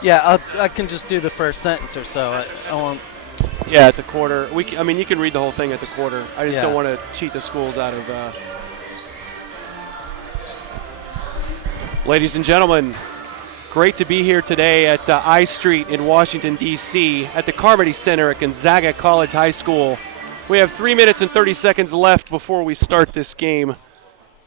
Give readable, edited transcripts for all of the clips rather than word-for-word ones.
Yeah, I can just do the first sentence or so. I won't. Yeah, at the quarter. I mean, you can read the whole thing at the quarter. I just don't Yeah. want to cheat the schools out of. Ladies and gentlemen, great to be here today at I Street in Washington, D.C. at the Carmody Center at Gonzaga College High School. We have 3 minutes and 30 seconds left before we start this game.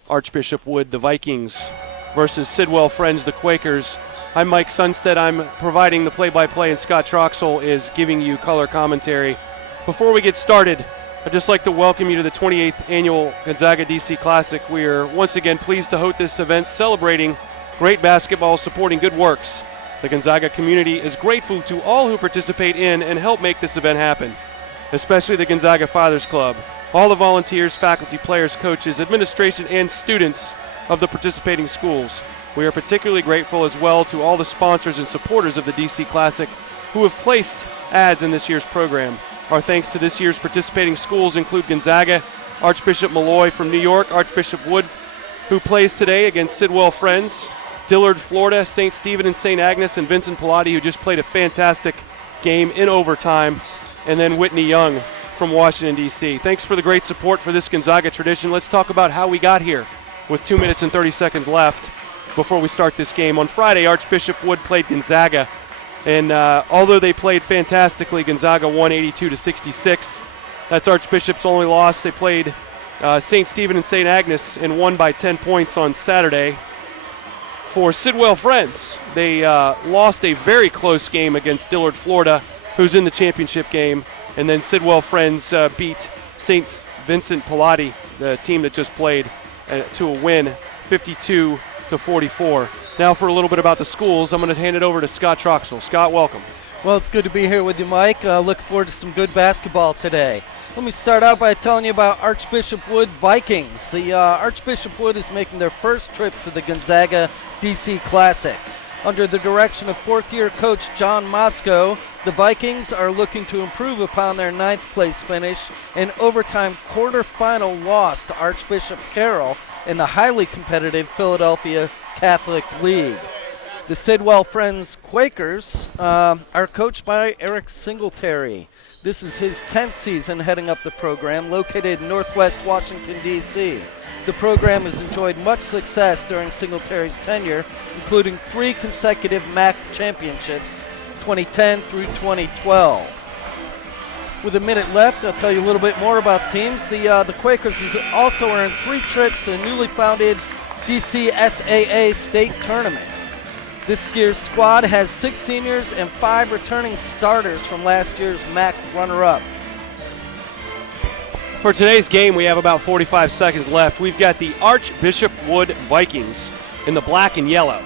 Archbishop Wood, the Vikings, versus Sidwell Friends, the Quakers. I'm Mike Sunstead. I'm providing the play-by-play, and Scott Troxel is giving you color commentary. Before we get started, I'd just like to welcome you to the 28th Annual Gonzaga DC Classic. We are once again pleased to host this event celebrating great basketball, supporting good works. The Gonzaga community is grateful to all who participate in and help make this event happen, especially the Gonzaga Fathers Club, all the volunteers, faculty, players, coaches, administration, and students of the participating schools. We are particularly grateful as well to all the sponsors and supporters of the DC Classic who have placed ads in this year's program. Our thanks to this year's participating schools include Gonzaga, Archbishop Malloy from New York, Archbishop Wood, who plays today against Sidwell Friends, Dillard, Florida, St. Stephen and St. Agnes, and Vincent Pilati, who just played a fantastic game in overtime, and then Whitney Young from Washington, D.C. Thanks for the great support for this Gonzaga tradition. Let's talk about how we got here with 2 minutes and 30 seconds left before we start this game. On Friday, Archbishop Wood played Gonzaga, and although they played fantastically, Gonzaga won 82-66. That's Archbishop's only loss. They played St. Stephen and St. Agnes and won by 10 points on Saturday. For Sidwell Friends, they lost a very close game against Dillard, Florida, who's in the championship game, and then Sidwell Friends beat St. Vincent Pilati, the team that just played, to a win, 52-44. Now for a little bit about the schools, I'm going to hand it over to Scott Troxel. Scott, welcome. Well, it's good to be here with you, Mike. Look forward to some good basketball today. Let me start out by telling you about Archbishop Wood Vikings. The Archbishop Wood is making their first trip to the Gonzaga DC Classic. Under the direction of fourth-year coach John Moscow, the Vikings are looking to improve upon their ninth-place finish and overtime quarterfinal loss to Archbishop Carroll in the highly competitive Philadelphia Catholic League. The Sidwell Friends Quakers are coached by Eric Singletary. This is his 10th season heading up the program, located in northwest Washington, D.C. The program has enjoyed much success during Singletary's tenure, including 3 consecutive MAC championships, 2010 through 2012. With a minute left, I'll tell you a little bit more about teams. The Quakers has also earned 3 trips to the newly founded DCSAA state tournament. This year's squad has 6 seniors and 5 returning starters from last year's MAC runner-up. For today's game, we have about 45 seconds left. We've got the Archbishop Wood Vikings in the black and yellow.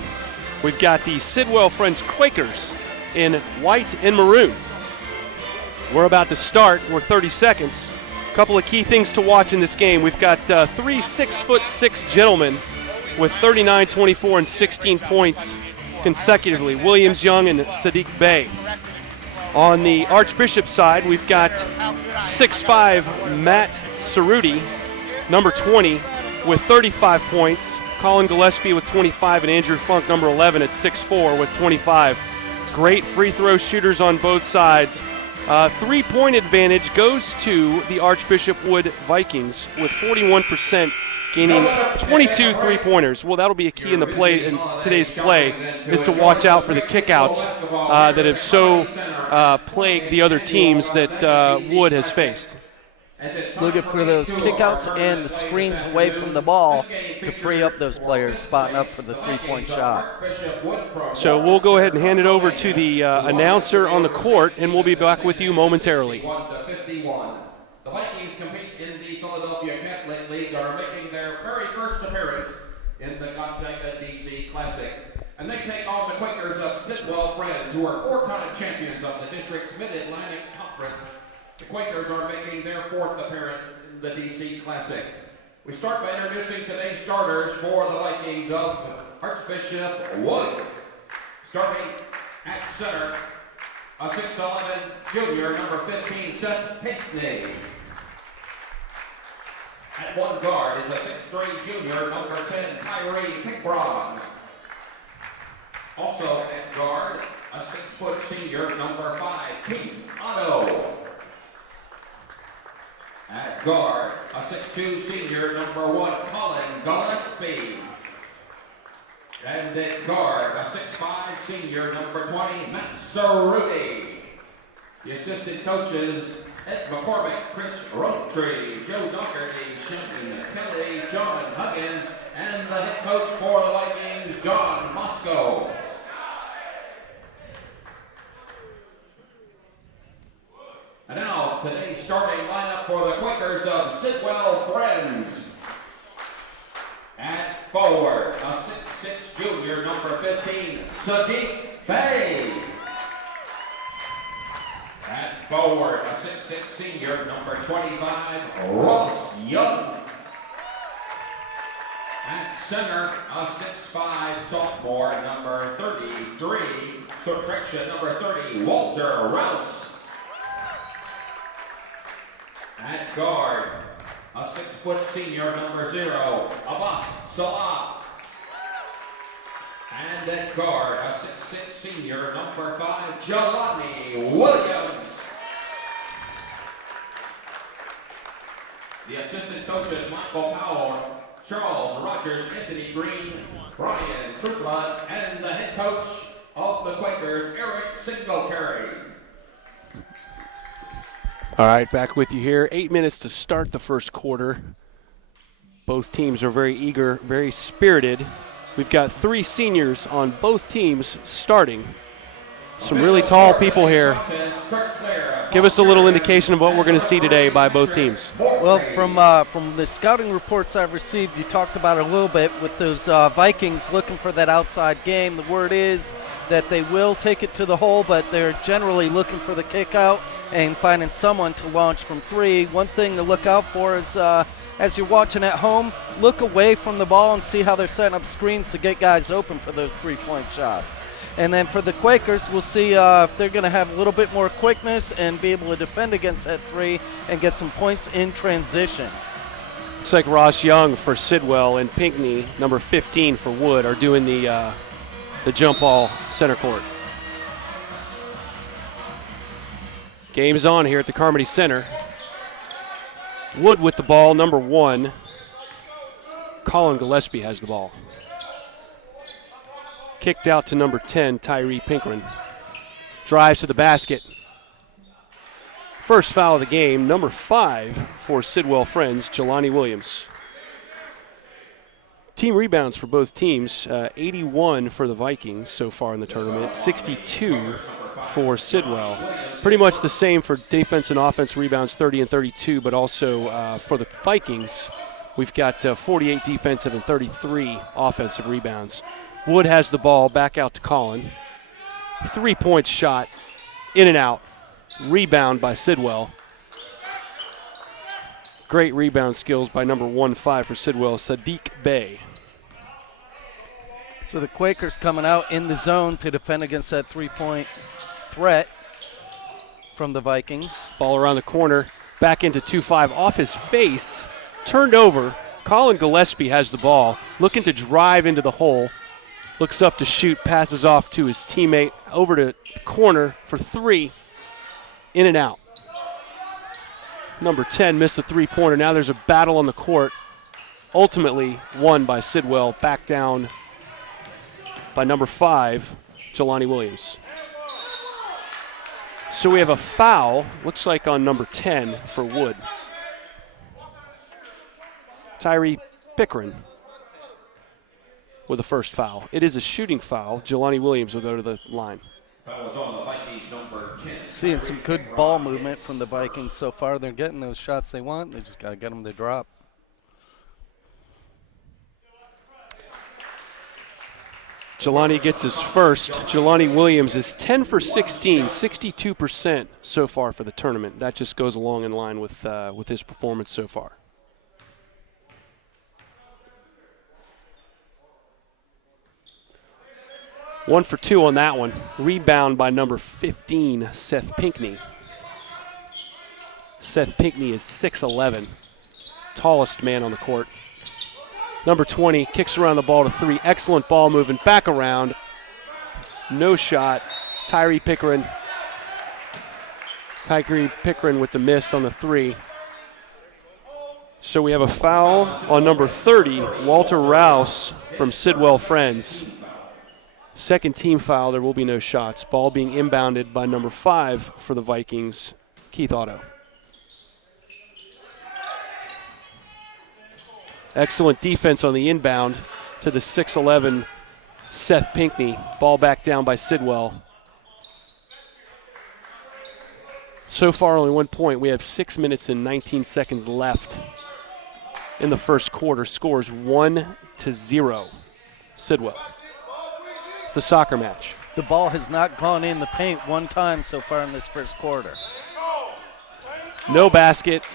We've got the Sidwell Friends Quakers in white and maroon. We're about to start. We're 30 seconds. A couple of key things to watch in this game. We've got 3 6'6" gentlemen with 39, 24, and 16 points consecutively, Williams Young and Sadiq Bey. On the Archbishop side, we've got 6'5" Matt Cerruti, number 20, with 35 points. Colin Gillespie with 25, and Andrew Funk, number 11, at 6'4" with 25. Great free throw shooters on both sides. 3-point advantage goes to the Archbishop Wood Vikings with 41%, gaining 22 three-pointers. Well, that'll be a key in today's play, is to watch out for the kickouts that have so plagued the other teams that Wood has faced. Looking for those kickouts and the screens away from the ball to free up those players spotting up for the three-point shot. So we'll go ahead and hand it over to the announcer on the court, and we'll be back with you momentarily. The Vikings compete in the Philadelphia Catholic League, are making their very first appearance in the Gonzaga DC Classic. And they take on the Quakers of Sidwell Friends, who are 4-time champions of the district's Mid-Atlantic Conference. The Quakers are making their 4th appearance in the DC Classic. We start by introducing today's starters for the Vikings of Archbishop Wood. Starting at center, a 6'11" junior, number 15, Seth Pinckney. At one guard is a 6'3" junior, number 10, Tyree Pickbron. Also at guard, a senior, number 5, Keith Otto. At guard, a 6'2" senior, number 1, Colin Gillespie. And at guard, a 6'5" senior, number 20, Matt Cerruti. The assistant coaches, Ed McCormick, Chris Roantree, Joe Dougherty, Shane Kelly, John Huggins, and the head coach for the Vikings, John Moscow. And now, today's starting lineup for the Quakers of Sidwell Friends. At forward, a 6'6" junior, number 15, Sadiq Bey. At forward, a 6'6" senior, number 25, Ross Young. At center, a 6'5" sophomore, number 30, Walter Rouse. At guard, a 6' senior, number 0, Abbas Salah. And at guard, a 6'6" senior, number 5, Jelani Williams. The assistant coaches, Michael Powell, Charles Rogers, Anthony Green, Brian Trueblood, and the head coach of the Quakers, Eric Singletary. All right, back with you here. 8 minutes to start the first quarter. Both teams are very eager, very spirited. We've got 3 seniors on both teams starting. Some really tall people here. Give us a little indication of what we're going to see today by both teams. Well, from the scouting reports I've received, you talked about it a little bit with those Vikings looking for that outside game. The word is that they will take it to the hole, but they're generally looking for the kick out and finding someone to launch from 3. One thing to look out for is as you're watching at home, look away from the ball and see how they're setting up screens to get guys open for those 3-point shots. And then for the Quakers, we'll see if they're going to have a little bit more quickness and be able to defend against that 3 and get some points in transition. Looks like Ross Young for Sidwell and Pinckney, number 15 for Wood, are doing the jump ball center court. Game's on here at the Carmody Center. Wood with the ball, number 1. Colin Gillespie has the ball. Kicked out to number 10, Tyree Pinkren. Drives to the basket. First foul of the game, number 5 for Sidwell Friends, Jelani Williams. Team rebounds for both teams, 81 for the Vikings so far in the tournament, 62 for Sidwell. Pretty much the same for defense and offense rebounds, 30 and 32, but also for the Vikings, we've got 48 defensive and 33 offensive rebounds. Wood has the ball, back out to Colin. 3-point shot, in and out. Rebound by Sidwell. Great rebound skills by number 1-5 for Sidwell, Sadiq Bey. So the Quakers coming out in the zone to defend against that 3-point threat from the Vikings. Ball around the corner, back into 2-5, off his face, turned over. Colin Gillespie has the ball, looking to drive into the hole. Looks up to shoot, passes off to his teammate, over to corner for 3, in and out. Number 10 missed a 3-pointer. Now there's a battle on the court, ultimately won by Sidwell, back down by number 5, Jelani Williams. So we have a foul, looks like on number 10 for Wood. Tyree Pickren with the first foul. It is a shooting foul. Jelani Williams will go to the line. On the Vikings, number 10. Seeing some good ball movement from the Vikings so far. They're getting those shots they want. They just got to get them to drop. Jelani gets his first. Jelani Williams is 10 for 16, 62% so far for the tournament. That just goes along in line with his performance so far. One for 2 on that one. Rebound by number 15, Seth Pinckney. Seth Pinckney is 6'11", tallest man on the court. Number 20 kicks around the ball to 3. Excellent ball movement. Back around. No shot. Tyree Pickering with the miss on the 3. So we have a foul on number 30, Walter Rouse from Sidwell Friends. Second team foul, there will be no shots. Ball being inbounded by number 5 for the Vikings, Keith Otto. Excellent defense on the inbound to the 6'11", Seth Pinckney. Ball back down by Sidwell. So far, only 1 point. We have 6 minutes and 19 seconds left in the first quarter. Scores 1-0. Sidwell. It's a soccer match. The ball has not gone in the paint one time so far in this first quarter. No basket.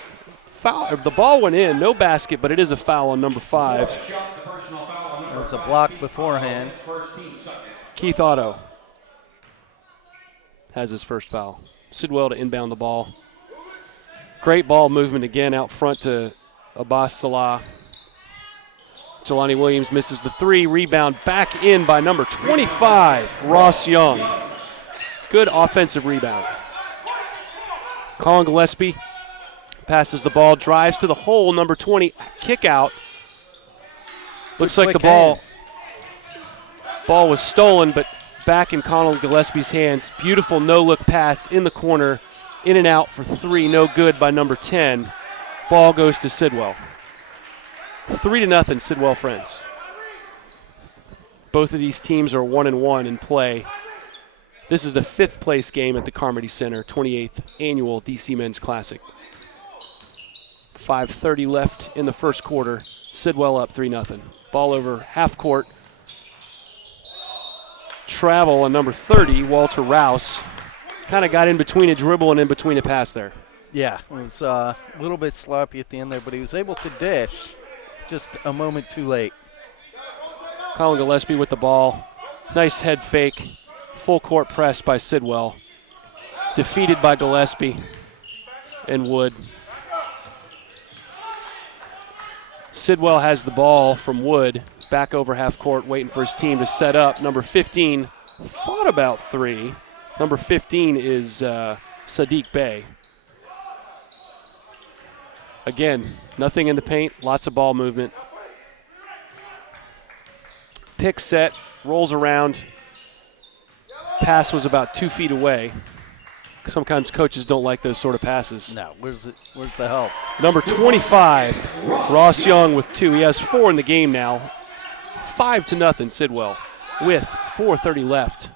Foul. The ball went in. No basket, but it is a foul on number 5. That's a block beforehand. Keith Otto has his first foul. Sidwell to inbound the ball. Great ball movement again out front to Abbas Salah. Jelani Williams misses the 3. Rebound back in by number 25, Ross Young. Good offensive rebound. Colin Gillespie passes the ball, drives to the hole, number 20, kick out. Looks like the ball was stolen, but back in Colin Gillespie's hands. Beautiful no-look pass in the corner, in and out for 3, no good by number 10. Ball goes to Sidwell. 3-0 Sidwell Friends. Both of these teams are 1-1 in play. This is the 5th place game at the Carmody Center, 28th annual DC Men's Classic. 5:30 left in the first quarter. Sidwell up 3-0. Ball over half court. Travel on number 30, Walter Rouse. Kind of got in between a dribble and in between a pass there. Yeah, it was a little bit sloppy at the end there, but he was able to dish just a moment too late. Colin Gillespie with the ball. Nice head fake. Full court press by Sidwell. Defeated by Gillespie and Wood. Sidwell has the ball from Wood. Back over half court, waiting for his team to set up. Number 15 thought about 3. Number 15 is Sadiq Bey. Again, nothing in the paint, lots of ball movement. Pick set, rolls around. Pass was about 2 feet away. Sometimes coaches don't like those sort of passes. No, where's the help? Number 25, Ross Young with 2. He has 4 in the game now. 5-0 Sidwell with 4:30 left.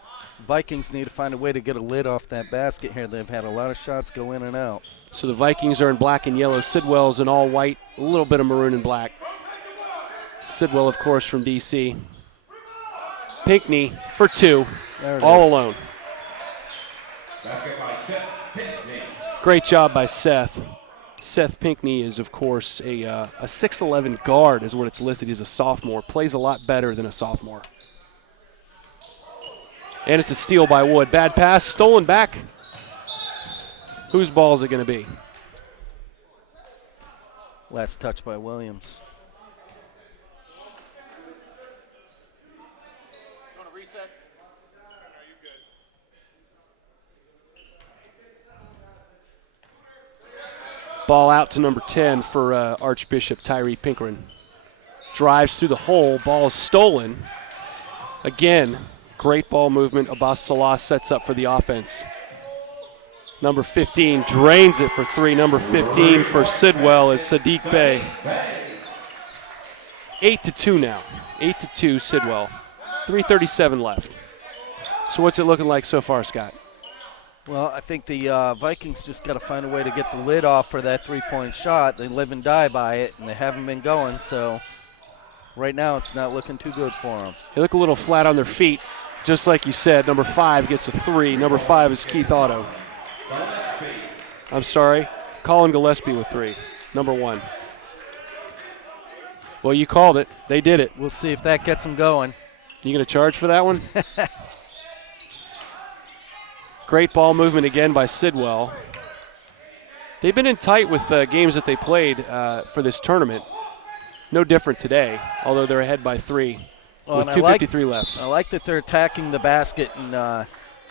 Vikings need to find a way to get a lid off that basket here. They've had a lot of shots go in and out. So the Vikings are in black and yellow. Sidwell's in all white, a little bit of maroon and black. Sidwell, of course, from D.C. Pinckney for 2, all alone. Great job by Seth. Seth Pinckney is, of course, a 6'11 guard is what it's listed. He's a sophomore. Plays a lot better than a sophomore. And it's a steal by Wood. Bad pass, stolen back. Whose ball is it going to be? Last touch by Williams. You want to reset? Ball out to number 10 for Archbishop, Tyree Pickering. Drives through the hole. Ball is stolen. Again, great ball movement. Abbas Salah sets up for the offense. Number 15 drains it for 3. Number 15 for Sidwell is Sadiq Bey. 8-2 now. 8-2 Sidwell. 3:37 left. So what's it looking like so far, Scott? Well, I think the Vikings just got to find a way to get the lid off for that three-point shot. They live and die by it, and they haven't been going. So right now it's not looking too good for them. They look a little flat on their feet. Just like you said, number 5 gets a 3. Number 5 is Keith Otto. I'm sorry, Colin Gillespie with 3. Number 1. Well, you called it. They did it. We'll see if that gets them going. You going to charge for that one? Great ball movement again by Sidwell. They've been in tight with games that they played for this tournament. No different today, although they're ahead by 3 with 2:53 left. I like that they're attacking the basket and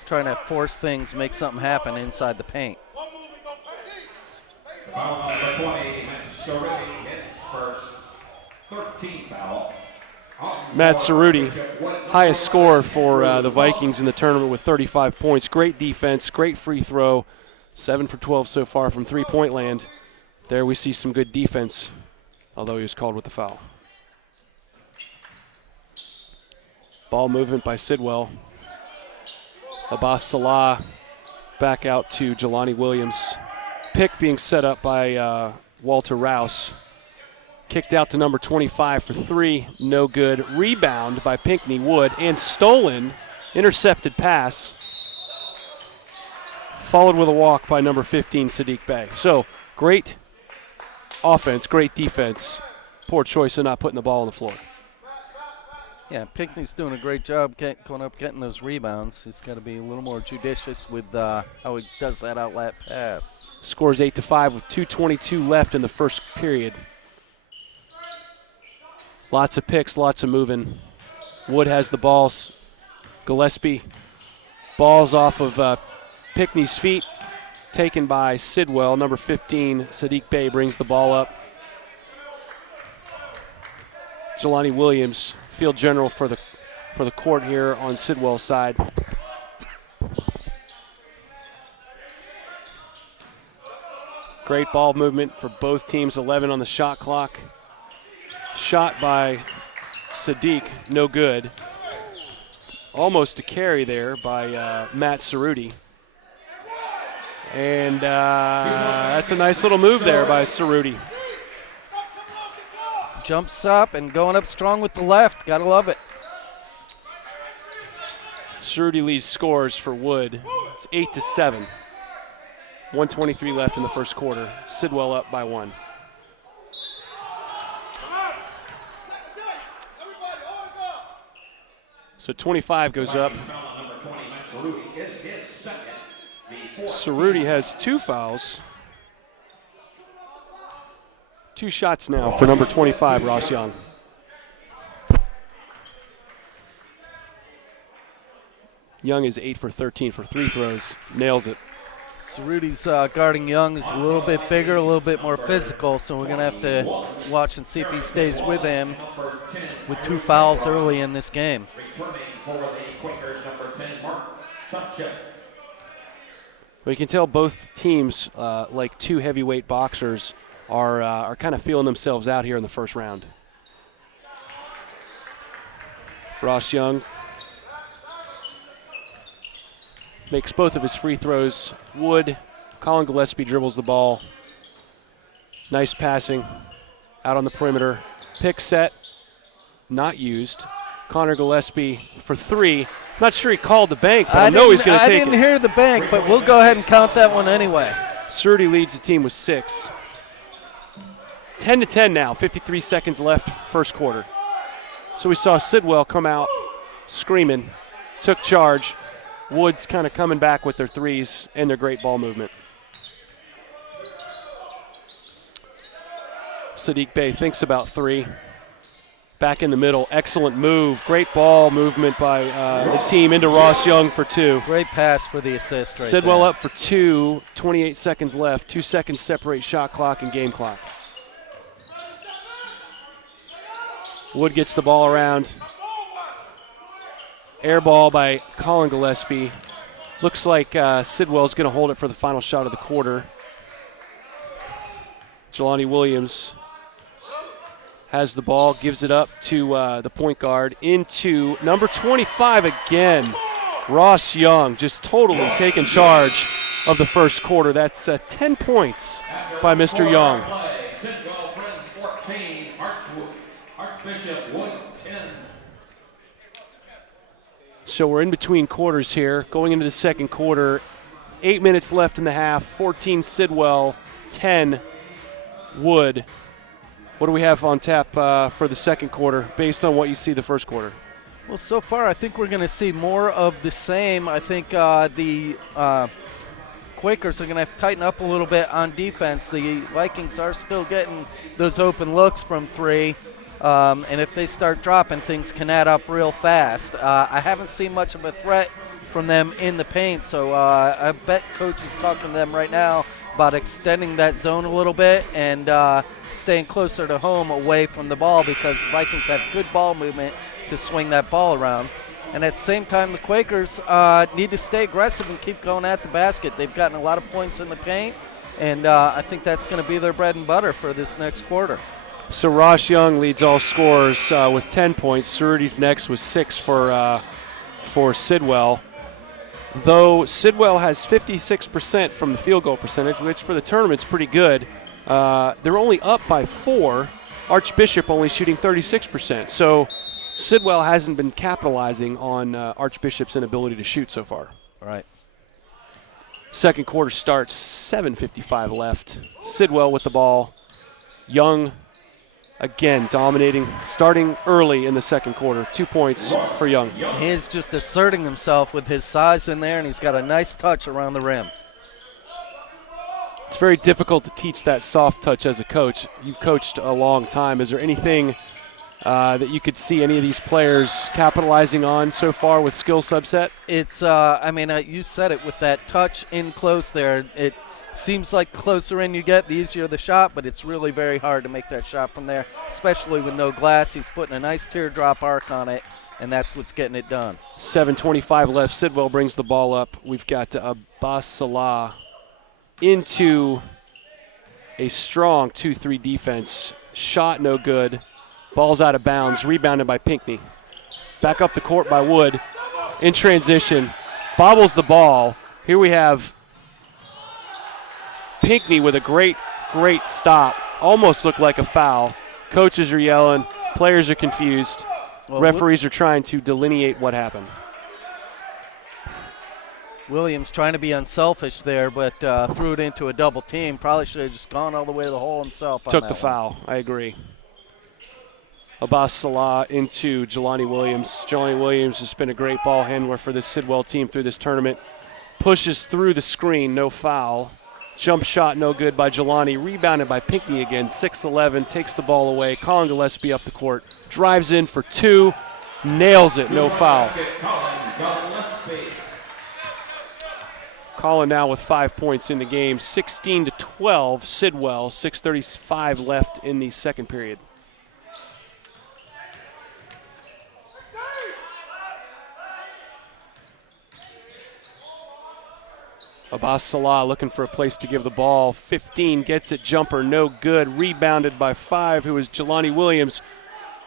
trying to force things, make something happen inside the paint. Foul number 20, Matt Cerruti hits first. 13th foul. Matt Cerruti, highest scorer for the Vikings in the tournament with 35 points. Great defense, great free throw. 7 for 12 so far from three-point land. There we see some good defense, although he was called with the foul. Ball movement by Sidwell. Abbas Salah back out to Jelani Williams. Pick being set up by Walter Rouse. Kicked out to number 25 for 3, no good. Rebound by Pinckney Wood and stolen, intercepted pass. Followed with a walk by number 15, Sadiq Bey. So great offense, great defense. Poor choice of not putting the ball on the floor. Yeah, Pinckney's doing a great job going up getting those rebounds. He's got to be a little more judicious with how he does that outlet pass. Scores 8-5 with 2:22 left in the first period. Lots of picks, lots of moving. Wood has the balls. Gillespie. Balls off of Pinckney's feet. Taken by Sidwell. Number 15, Sadiq Bey, brings the ball up. Jelani Williams, field general for the court here on Sidwell's side. Great ball movement for both teams. 11 on the shot clock. Shot by Sadiq, no good. Almost a carry there by Matt Cerruti. And that's a nice little move there by Cerruti. Jumps up and going up strong with the left. Gotta love it. Cerruti leads scores for Wood. It's 8-7. 1:23 left in the first quarter. Sidwell up by 1. So 25 goes up. Cerruti has 2 fouls. 2 shots now for number 25, Ross Young. Young is 8 for 13 for 3 throws. Nails it. Cerruti's guarding Young is a little bit bigger, a little bit more physical, so we're going to have to watch and see if he stays with him with 2 fouls early in this game. Well, you can tell both teams, like 2 heavyweight boxers, are kind of feeling themselves out here in the first round. Ross Young makes both of his free throws. Wood, Colin Gillespie dribbles the ball. Nice passing out on the perimeter. Pick set, not used. Connor Gillespie for 3. Not sure he called the bank, but I know he's going to take it. I didn't hear the bank, but we'll go ahead and count that one anyway. Cerruti leads the team with 6. 10-10 now, 53 seconds left, first quarter. So we saw Sidwell come out screaming, took charge. Woods kind of coming back with their threes and their great ball movement. Sadiq Bey thinks about 3. Back in the middle, excellent move. Great ball movement by the team into Ross Young for 2. Great pass for the assist right Sidwell there. up for 2, 28 seconds left. 2 seconds separate shot clock and game clock. Wood gets the ball around. Air ball by Colin Gillespie. Looks like Sidwell's going to hold it for the final shot of the quarter. Jelani Williams has the ball, gives it up to the point guard, into number 25 again. Ross Young just totally taking charge of the first quarter. That's 10 points by Mr. Young. Sidwell Friends 14, Archbishop Wood 10. So we're in between quarters here, going into the second quarter. 8 minutes left in the half, 14 Sidwell, 10 Wood. What do we have on tap for the second quarter based on what you see the first quarter? Well, so far I think we're going to see more of the same. I think the Quakers are going to have to tighten up a little bit on defense. The Vikings are still getting those open looks from 3. And if they start dropping, things can add up real fast. I haven't seen much of a threat from them in the paint. So I bet coach is talking to them right now about extending that zone a little bit and staying closer to home away from the ball, because the Vikings have good ball movement to swing that ball around. And at the same time, the Quakers need to stay aggressive and keep going at the basket. They've gotten a lot of points in the paint, and I think that's going to be their bread and butter for this next quarter. So Ross Young leads all scorers with 10 points. Cerruti's next with 6 for Sidwell. Though Sidwell has 56% from the field goal percentage, which for the tournament's pretty good. They're only up by 4. Archbishop only shooting 36%. So Sidwell hasn't been capitalizing on Archbishop's inability to shoot so far. Right. Second quarter starts, 7:55 left. Sidwell with the ball. Young again dominating, starting early in the second quarter. 2 points for Young. He is just asserting himself with his size in there, and he's got a nice touch around the rim. It's very difficult to teach that soft touch as a coach. You've coached a long time. Is there anything that you could see any of these players capitalizing on so far with skill subset? It's, you said it with that touch in close there. It seems like closer in you get, the easier the shot, but it's really very hard to make that shot from there, especially with no glass. He's putting a nice teardrop arc on it, and that's what's getting it done. 7:25 left. Sidwell brings the ball up. We've got Abbas Salah into a strong 2-3 defense. Shot no good. Ball's out of bounds. Rebounded by Pinckney. Back up the court by Wood. In transition. Bobbles the ball. Here we have Pinckney with a great stop. Almost looked like a foul. Coaches are yelling. Players are confused. Well, referees are trying to delineate what happened. Williams trying to be unselfish there, but threw it into a double team. Probably should have just gone all the way to the hole himself. Took the foul. I agree. Abbas Salah into Jelani Williams. Jelani Williams has been a great ball handler for this Sidwell team through this tournament. Pushes through the screen, no foul. Jump shot no good by Jelani. Rebounded by Pinckney again. 6'11", takes the ball away. Colin Gillespie up the court. Drives in for 2. Nails it, no foul. Colin now with 5 points in the game. 16-12, Sidwell. 6:35 left in the second period. Abbas Salah looking for a place to give the ball. 15 gets it, jumper no good. Rebounded by 5, who is Jelani Williams.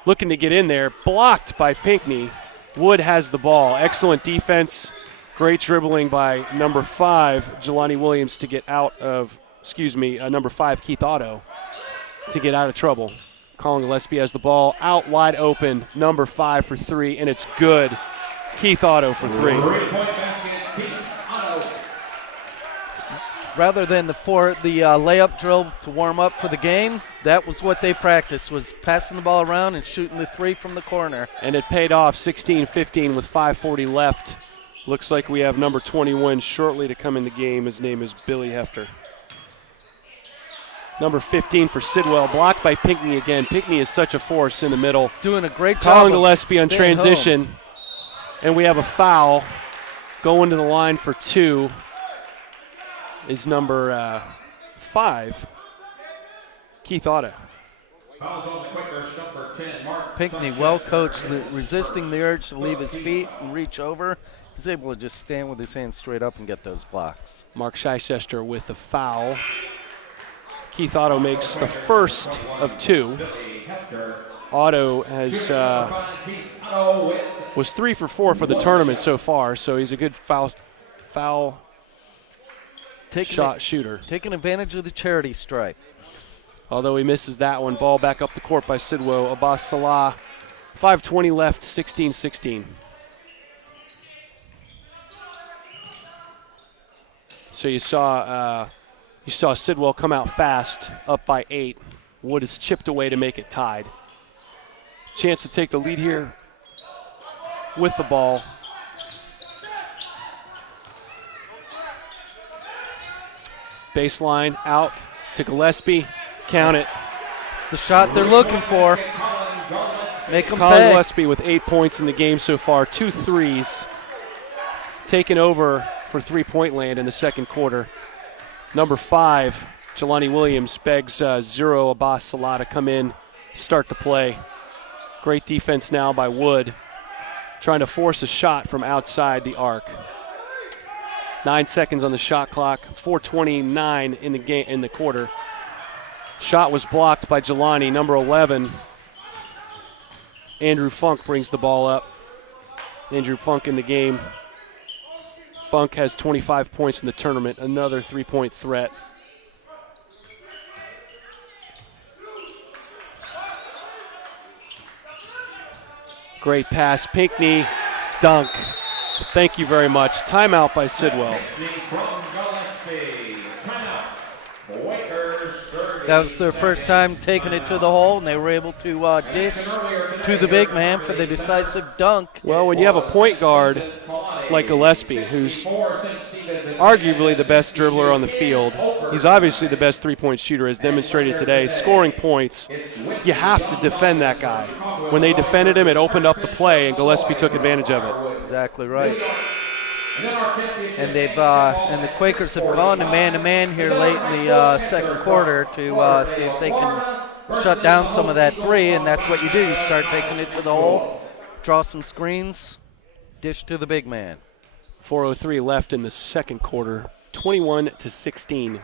Looking to get in there, blocked by Pinckney. Wood has the ball. Excellent defense. Great dribbling by number 5, Jelani Williams, to get out of, number 5, Keith Otto, to get out of trouble. Colin Gillespie has the ball out wide open. Number 5 for 3, and it's good. Keith Otto for 3. Rather than the layup drill to warm up for the game, that was what they practiced, was passing the ball around and shooting the 3 from the corner. And it paid off. 16-15 with 5:40 left. Looks like we have number 21 shortly to come in the game. His name is Billy Hefter. Number 15 for Sidwell, blocked by Pinckney again. Pinckney is such a force in the middle. Doing a great job. Colin Gillespie on transition. Home. And we have a foul. Going to the line for 2 is number 5, Keith Otto. Pinckney, well coached, resisting the urge to leave his feet and reach over. He's able to just stand with his hands straight up and get those blocks. Mark Scheisester with the foul. Keith Otto makes the first of 2. Otto has was 3 for 4 for the tournament so far, so he's a good foul shot shooter. Taking advantage of the charity stripe. Although he misses that one. Ball back up the court by Sidwell. Abbas Salah, 5:20 left, 16-16. So you saw Sidwell come out fast, up by 8. Wood is chipped away to make it tied. Chance to take the lead here with the ball. Baseline out to Gillespie. Count it. It's the shot they're looking for. Make them Colin pay. Gillespie with 8 points in the game so far. 2 threes. taken over for three-point land in the second quarter. Number 5, Jelani Williams, begs Zero Abbas Salah to come in, start the play. Great defense now by Wood, trying to force a shot from outside the arc. 9 seconds on the shot clock, 4:29 in the game in the quarter. Shot was blocked by Jelani, number 11. Andrew Funk brings the ball up. Andrew Funk in the game. Funk has 25 points in the tournament, another three-point threat. Great pass, Pinckney, dunk. Thank you very much. Timeout by Sidwell. That was their first time taking it to the hole, and they were able to dish to the big man for the decisive dunk. Well, when you have a point guard like Gillespie, who's arguably the best dribbler on the field, he's obviously the best three-point shooter, as demonstrated today, scoring points, you have to defend that guy. When they defended him, it opened up the play, and Gillespie took advantage of it. Exactly right. And they've and the Quakers have gone to man here late in the second quarter to see if they can shut down some of that three, and that's what you do. You start taking it to the hole, draw some screens, dish to the big man. 4:03 left in the second quarter, 21-16.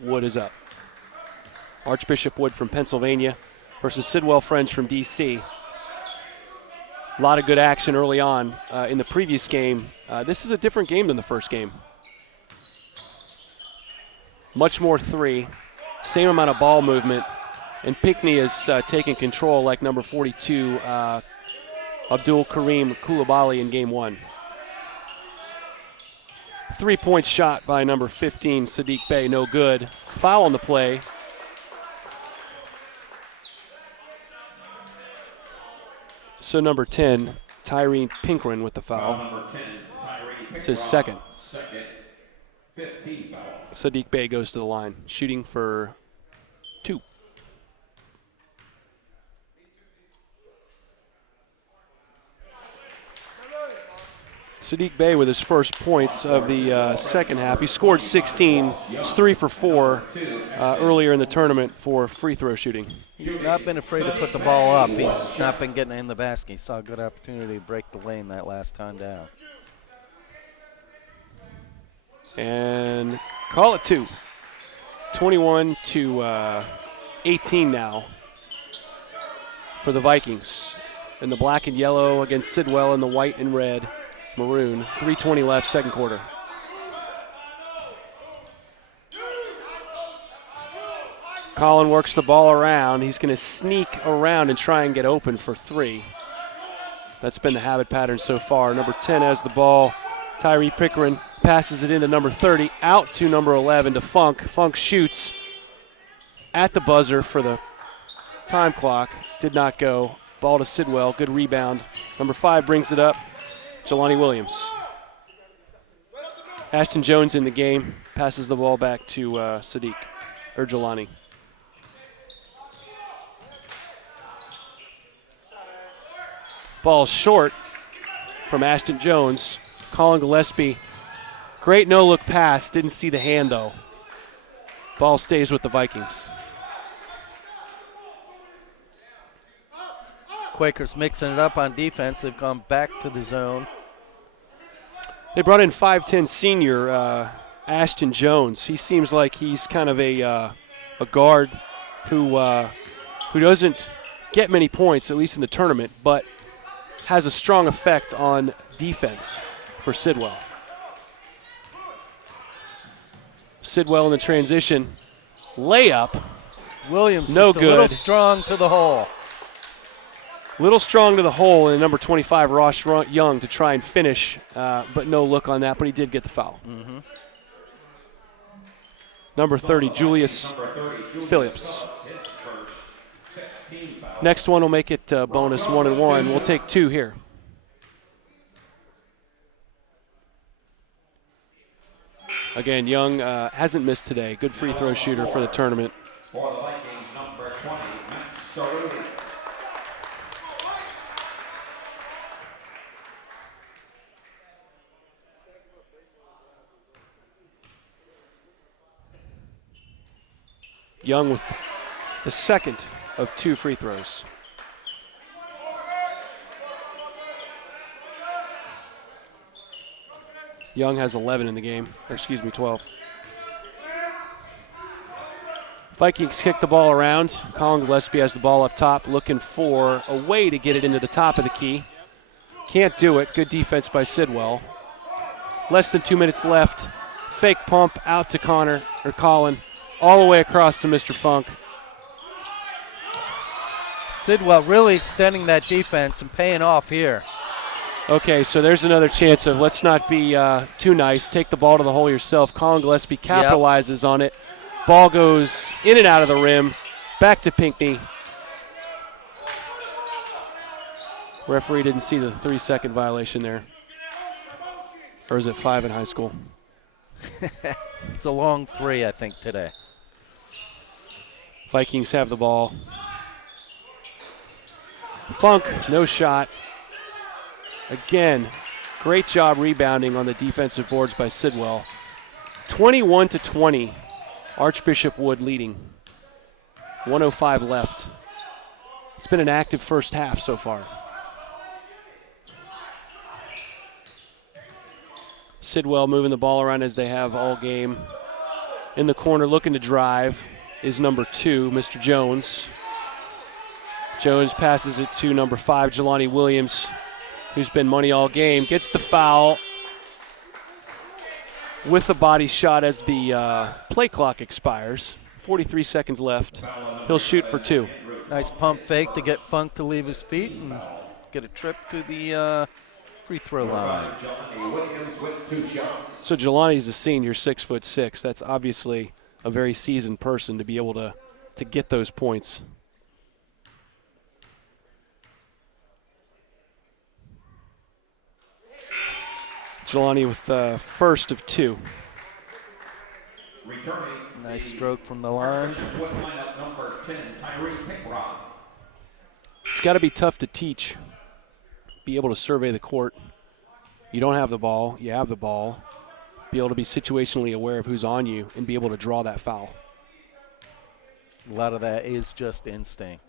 Wood is up. Archbishop Wood from Pennsylvania versus Sidwell Friends from D.C. A lot of good action early on in the previous game. This is a different game than the first game. Much more three, same amount of ball movement, and Pinckney is taking control like number 42, Abdul Kareem Koulibaly in game one. 3-point shot by number 15, Sadiq Bey, no good. Foul on the play. So number 10, Tyree Pinkren with the foul. It's his second. Sadiq Bey goes to the line, shooting for 2. Sadiq Bey with his first points of the second half. He scored 16. He's 3 for 4 earlier in the tournament for free throw shooting. He's not been afraid to put the ball up. He's just not been getting in the basket. He saw a good opportunity to break the lane that last time down. And call it 2. 21-18 now for the Vikings. In the black and yellow against Sidwell in the white and red. Maroon. 3:20 left, second quarter. Colin works the ball around. He's going to sneak around and try and get open for 3. That's been the habit pattern so far. Number 10 has the ball. Tyree Pickering passes it into number 30, out to number 11 to Funk. Funk shoots at the buzzer for the time clock. Did not go. Ball to Sidwell. Good rebound. Number 5 brings it up. Jelani Williams. Ashton Jones in the game. Passes the ball back to Sadiq, or Jelani. Ball short from Ashton Jones. Colin Gillespie. Great no-look pass. Didn't see the hand, though. Ball stays with the Vikings. Quakers mixing it up on defense. They've gone back to the zone. They brought in 5'10" senior Ashton Jones. He seems like he's kind of a guard who doesn't get many points, at least in the tournament, but has a strong effect on defense for Sidwell. Sidwell in the transition. Layup. Williams no just good. A little strong to the hole. Little strong to the hole, and number 25, Ross Young, to try and finish, but no look on that, but he did get the foul. Mm-hmm. Number 30, Julius Phillips. Next one will make it bonus 1 and 1. We'll take 2 here. Again, Young hasn't missed today. Good free throw shooter for the tournament. For the Vikings, number 20, Matt Cerulli. Young with the second of 2 free throws. Young has 11 in the game, or excuse me, 12. Vikings kick the ball around. Colin Gillespie has the ball up top, looking for a way to get it into the top of the key. Can't do it. Good defense by Sidwell. Less than 2 minutes left. Fake pump out to Colin, all the way across to Mr. Funk. Sidwell really extending that defense and paying off here. Okay, so there's another chance of let's not be too nice. Take the ball to the hole yourself. Colin Gillespie capitalizes on it. Ball goes in and out of the rim. Back to Pinckney. Referee didn't see the 3-second violation there. Or is it 5 in high school? It's a long 3, I think, today. Vikings have the ball. Funk, no shot. Again, great job rebounding on the defensive boards by Sidwell. 21-20, Archbishop Wood leading. 1:05 left. It's been an active first half so far. Sidwell moving the ball around as they have all game. In the corner looking to drive is number 2, Mr. Jones. Jones passes it to number 5, Jelani Williams, who's been money all game. Gets the foul with the body shot as the play clock expires. 43 seconds left. He'll shoot for 2. Nice pump fake to get Funk to leave his feet and get a trip to the free throw line. So Jelani's a senior, 6'6". That's obviously a very seasoned person to be able to get those points. Jelani with first of 2. Nice stroke from the line. It's got to be tough to teach, be able to survey the court. You don't have the ball, you have the ball. Be able to be situationally aware of who's on you and be able to draw that foul. A lot of that is just instinct.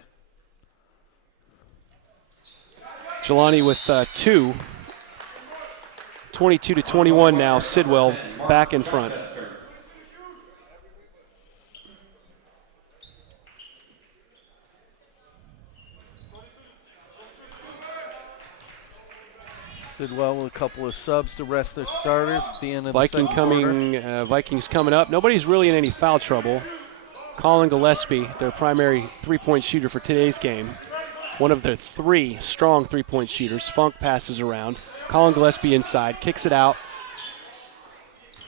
Jelani with 2. 22-21 now. Sidwell back in front. Sidwell with a couple of subs to rest their starters at the end of the second quarter. Vikings coming up. Nobody's really in any foul trouble. Colin Gillespie, their primary three-point shooter for today's game. One of their 3 strong three-point shooters. Funk passes around. Colin Gillespie inside, kicks it out.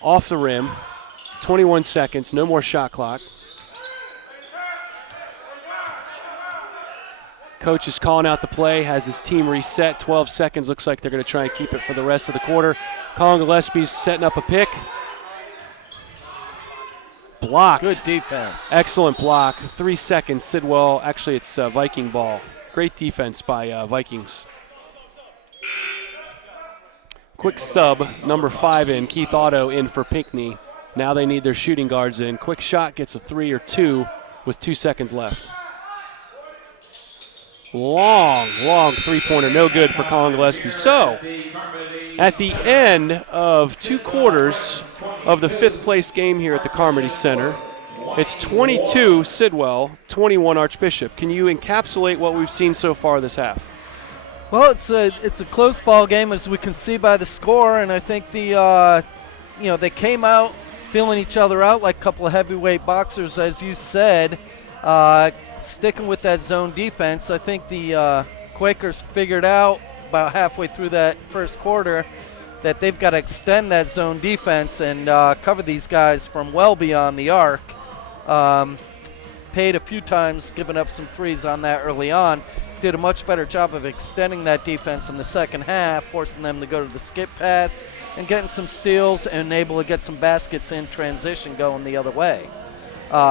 Off the rim. 21 seconds, no more shot clock. Coach is calling out the play, has his team reset. 12 seconds, looks like they're going to try and keep it for the rest of the quarter. Colin Gillespie's setting up a pick. Blocked. Good defense. Excellent block. 3 seconds, Sidwell. Actually, it's Viking ball. Great defense by Vikings. Quick sub, number 5 in, Keith Otto in for Pinckney. Now they need their shooting guards in. Quick shot gets a 3 or 2 with 2 seconds left. Long three-pointer, no good for Colin Gillespie. So, at the end of 2 quarters of the 5th place game here at the Carmody Center, it's 22 Sidwell, 21 Archbishop. Can you encapsulate what we've seen so far this half? Well, it's a close ball game, as we can see by the score, and I think they came out feeling each other out like a couple of heavyweight boxers, as you said, sticking with that zone defense. I think the Quakers figured out about halfway through that first quarter that they've got to extend that zone defense and cover these guys from well beyond the arc. Paid a few times, giving up some threes on that early on. Did a much better job of extending that defense in the second half, forcing them to go to the skip pass and getting some steals and able to get some baskets in transition going the other way.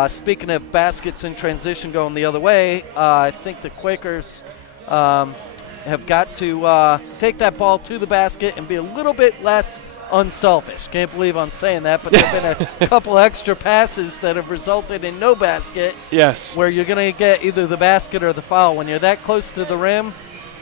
Speaking of baskets in transition going the other way, I think the Quakers have got to take that ball to the basket and be a little bit less unselfish. Can't believe I'm saying that, but there have been a couple extra passes that have resulted in no basket. Yes. Where you're going to get either the basket or the foul. When you're that close to the rim,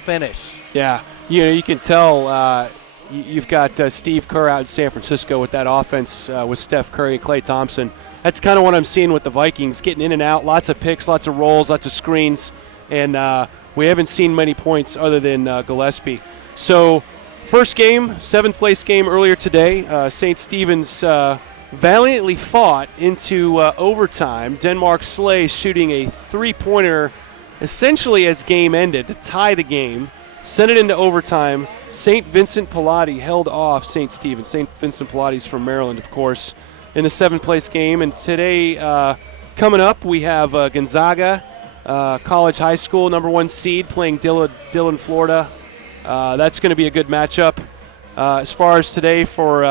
finish. Yeah. You can tell you've got Steve Kerr out in San Francisco with that offense with Steph Curry and Klay Thompson. That's kind of what I'm seeing with the Vikings, getting in and out, lots of picks, lots of rolls, lots of screens, and we haven't seen many points other than Gillespie. So first game, 7th place game earlier today. St. Stephen's valiantly fought into overtime. Denmark Slay shooting a three-pointer essentially as game ended to tie the game, sent it into overtime. St. Vincent Pallotti held off St. Stephen's. St. Vincent Palotti's from Maryland, of course, in the 7th place game. And today, coming up, we have Gonzaga College High School, number 1 seed, playing Dillon, Florida. That's going to be a good matchup. As far as today for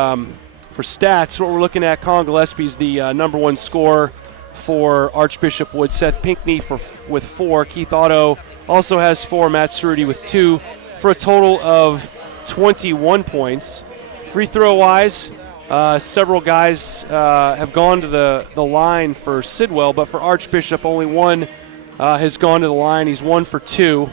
stats, what we're looking at, Colin Gillespie's the number 1 scorer for Archbishop Wood. Seth Pinckney with 4. Keith Otto also has 4. Matt Cerruti with 2 for a total of 21 points. Free throw wise, several guys have gone to the line for Sidwell, but for Archbishop, only one has gone to the line. He's 1 for 2,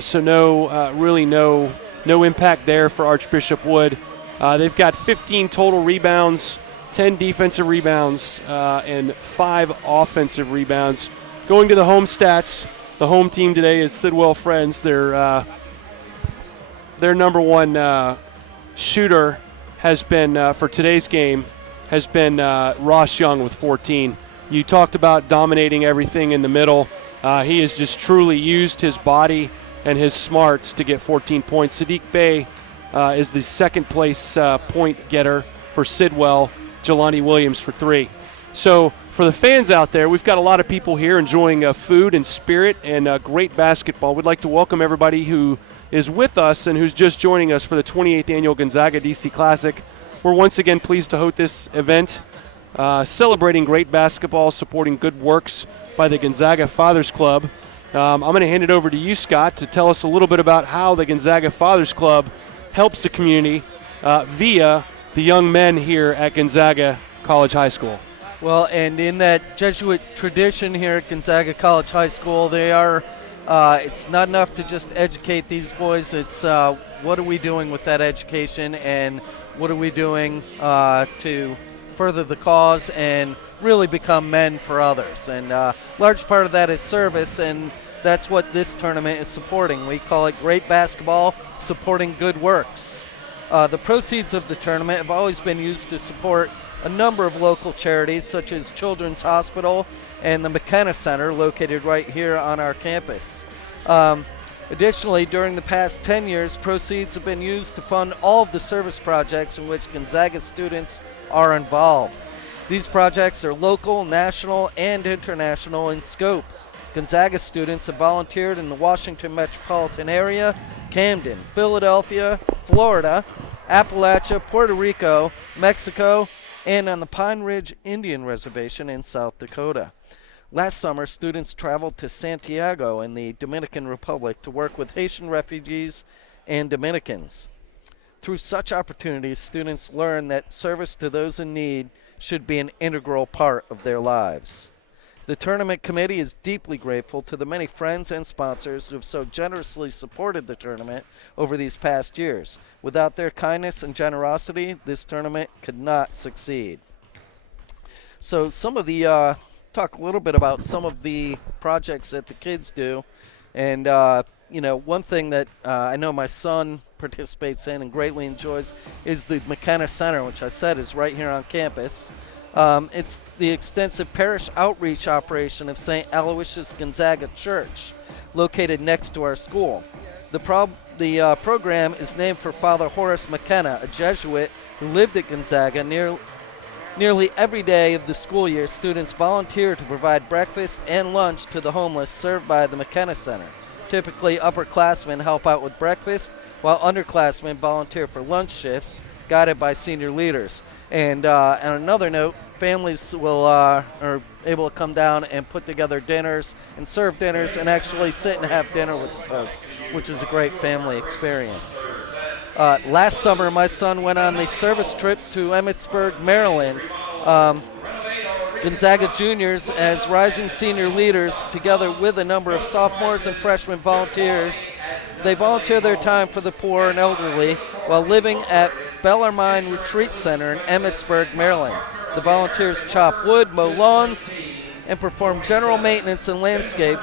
so no impact there for Archbishop Wood. They've got 15 total rebounds, 10 defensive rebounds, and 5 offensive rebounds. Going to the home stats, the home team today is Sidwell Friends. Their number 1 shooter has been, for today's game, has been Ross Young with 14. You talked about dominating everything in the middle. He has just truly used his body and his smarts to get 14 points. Sadiq Bey is the 2nd place point getter for Sidwell. Jelani Williams for 3. So for the fans out there, we've got a lot of people here enjoying food and spirit and great basketball. We'd like to welcome everybody who is with us and who's just joining us for the 28th Annual Gonzaga DC Classic. We're once again pleased to host this event, celebrating great basketball, supporting good works by the Gonzaga Fathers Club. I'm going to hand it over to you, Scott, to tell us a little bit about how the Gonzaga Fathers Club helps the community via the young men here at Gonzaga College High School. Well, and in that Jesuit tradition here at Gonzaga College High School, they are it's not enough to just educate these boys. It's what are we doing with that education, and what are we doing to further the cause and really become men for others. And large part of that is service, and that's what this tournament is supporting. We call it Great Basketball Supporting Good Works. The proceeds of the tournament have always been used to support a number of local charities, such as Children's Hospital and the McKenna Center, located right here on our campus. Additionally, during the past 10 years, proceeds have been used to fund all of the service projects in which Gonzaga students are involved. These projects are local, national, and international in scope. Gonzaga students have volunteered in the Washington metropolitan area, Camden, Philadelphia, Florida, Appalachia, Puerto Rico, Mexico, and on the Pine Ridge Indian Reservation in South Dakota. Last summer, students traveled to Santiago in the Dominican Republic to work with Haitian refugees and Dominicans. Through such opportunities, students learn that service to those in need should be an integral part of their lives. The tournament committee is deeply grateful to the many friends and sponsors who have so generously supported the tournament over these past years. Without their kindness and generosity, this tournament could not succeed. So some of the talk a little bit about some of the projects that the kids do. And, one thing that I know my son participates in and greatly enjoys is the McKenna Center, which I said is right here on campus. It's the extensive parish outreach operation of St. Aloysius Gonzaga Church, located next to our school. The program is named for Father Horace McKenna, a Jesuit who lived at Gonzaga. Nearly every day of the school year, students volunteer to provide breakfast and lunch to the homeless served by the McKenna Center. Typically, upperclassmen help out with breakfast, while underclassmen volunteer for lunch shifts, guided by senior leaders. And on another note, families are able to come down and put together dinners and serve dinners and actually sit and have dinner with folks, which is a great family experience. Last summer, my son went on a service trip to Emmitsburg, Maryland. Gonzaga juniors, as rising senior leaders, together with a number of sophomores and freshman volunteers, they volunteer their time for the poor and elderly while living at Bellarmine Retreat Center in Emmitsburg, Maryland. The volunteers chop wood, mow lawns, and perform general maintenance and landscape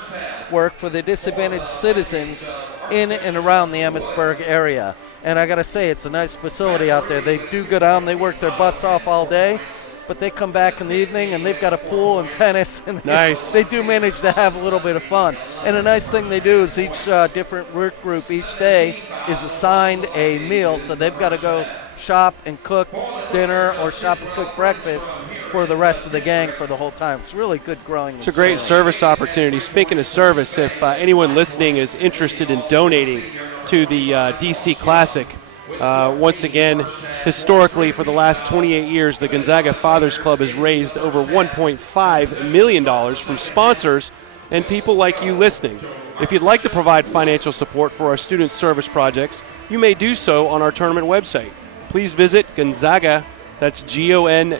work for the disadvantaged citizens in and around the Emmitsburg area. And I gotta say, it's a nice facility out there. They do go down, they work their butts off all day, but they come back in the evening and they've got a pool and tennis, and nice. They do manage to have a little bit of fun. And a nice thing they do is each different work group each day is assigned a meal, so they've got to go shop and cook dinner or shop and cook breakfast for the rest of the gang for the whole time. It's really good growing. It's a great service opportunity. Speaking of service, if anyone listening is interested in donating to the DC Classic, once again, historically for the last 28 years, the Gonzaga Fathers Club has raised over $1.5 million from sponsors and people like you listening. If you'd like to provide financial support for our student service projects, you may do so on our tournament website. Please visit Gonzaga, that's Gonzaga,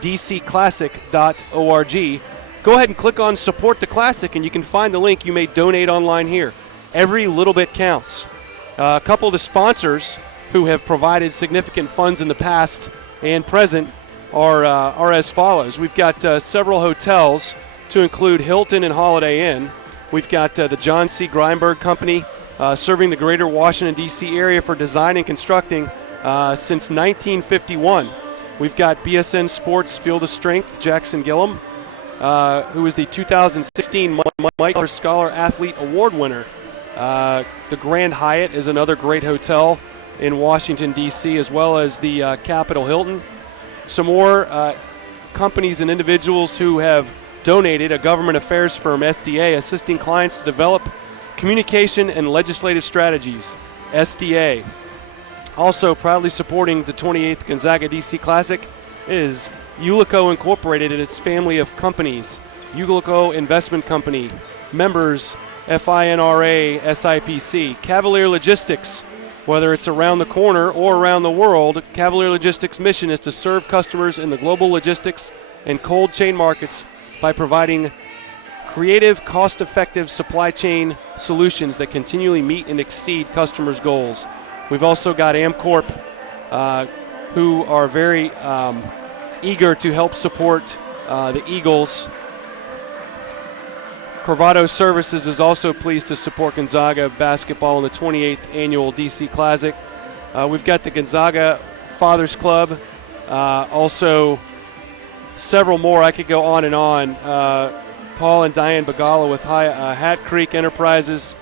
dcclassic.org. Go ahead and click on Support the Classic, and you can find the link. You may donate online here. Every little bit counts. A couple of the sponsors who have provided significant funds in the past and present are as follows. We've got several hotels to include Hilton and Holiday Inn. We've got the John C. Greinberg Company serving the greater Washington, D.C. area for design and constructing since 1951. We've got BSN Sports Field of Strength, Jackson Gillum, who is the 2016 Michael Scholar Athlete Award winner. The Grand Hyatt is another great hotel in Washington, D.C., as well as the Capitol Hilton. Some more companies and individuals who have donated: a government affairs firm, SDA, assisting clients to develop communication and legislative strategies, SDA. Also proudly supporting the 28th Gonzaga DC Classic is Ulico Incorporated and its family of companies. Ulico Investment Company, members FINRA, SIPC. Cavalier Logistics, whether it's around the corner or around the world, Cavalier Logistics' mission is to serve customers in the global logistics and cold chain markets by providing creative, cost-effective supply chain solutions that continually meet and exceed customers' goals. We've also got Amcorp, who are very eager to help support the Eagles. Corvado Services is also pleased to support Gonzaga basketball in the 28th annual DC Classic. We've got the Gonzaga Fathers Club, also several more. I could go on and on. Paul and Diane Bagala with Hat Creek Enterprises.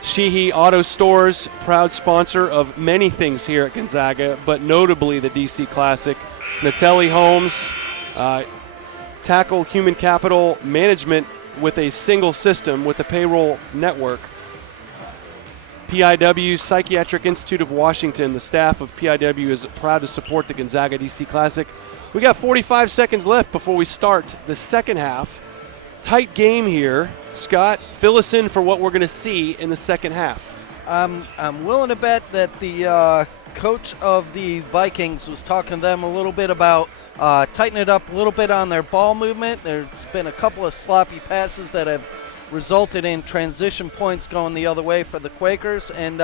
Sheehy Auto Stores, proud sponsor of many things here at Gonzaga, but notably the DC Classic. Natelli Homes, tackle human capital management with a single system with the payroll network. PIW, Psychiatric Institute of Washington, the staff of PIW is proud to support the Gonzaga DC Classic. We got 45 seconds left before we start the second half. Tight game here. Scott, fill us in for what we're going to see in the second half. I'm willing to bet that the coach of the Vikings was talking to them a little bit about tightening it up a little bit on their ball movement. There's been a couple of sloppy passes that have resulted in transition points going the other way for the Quakers, and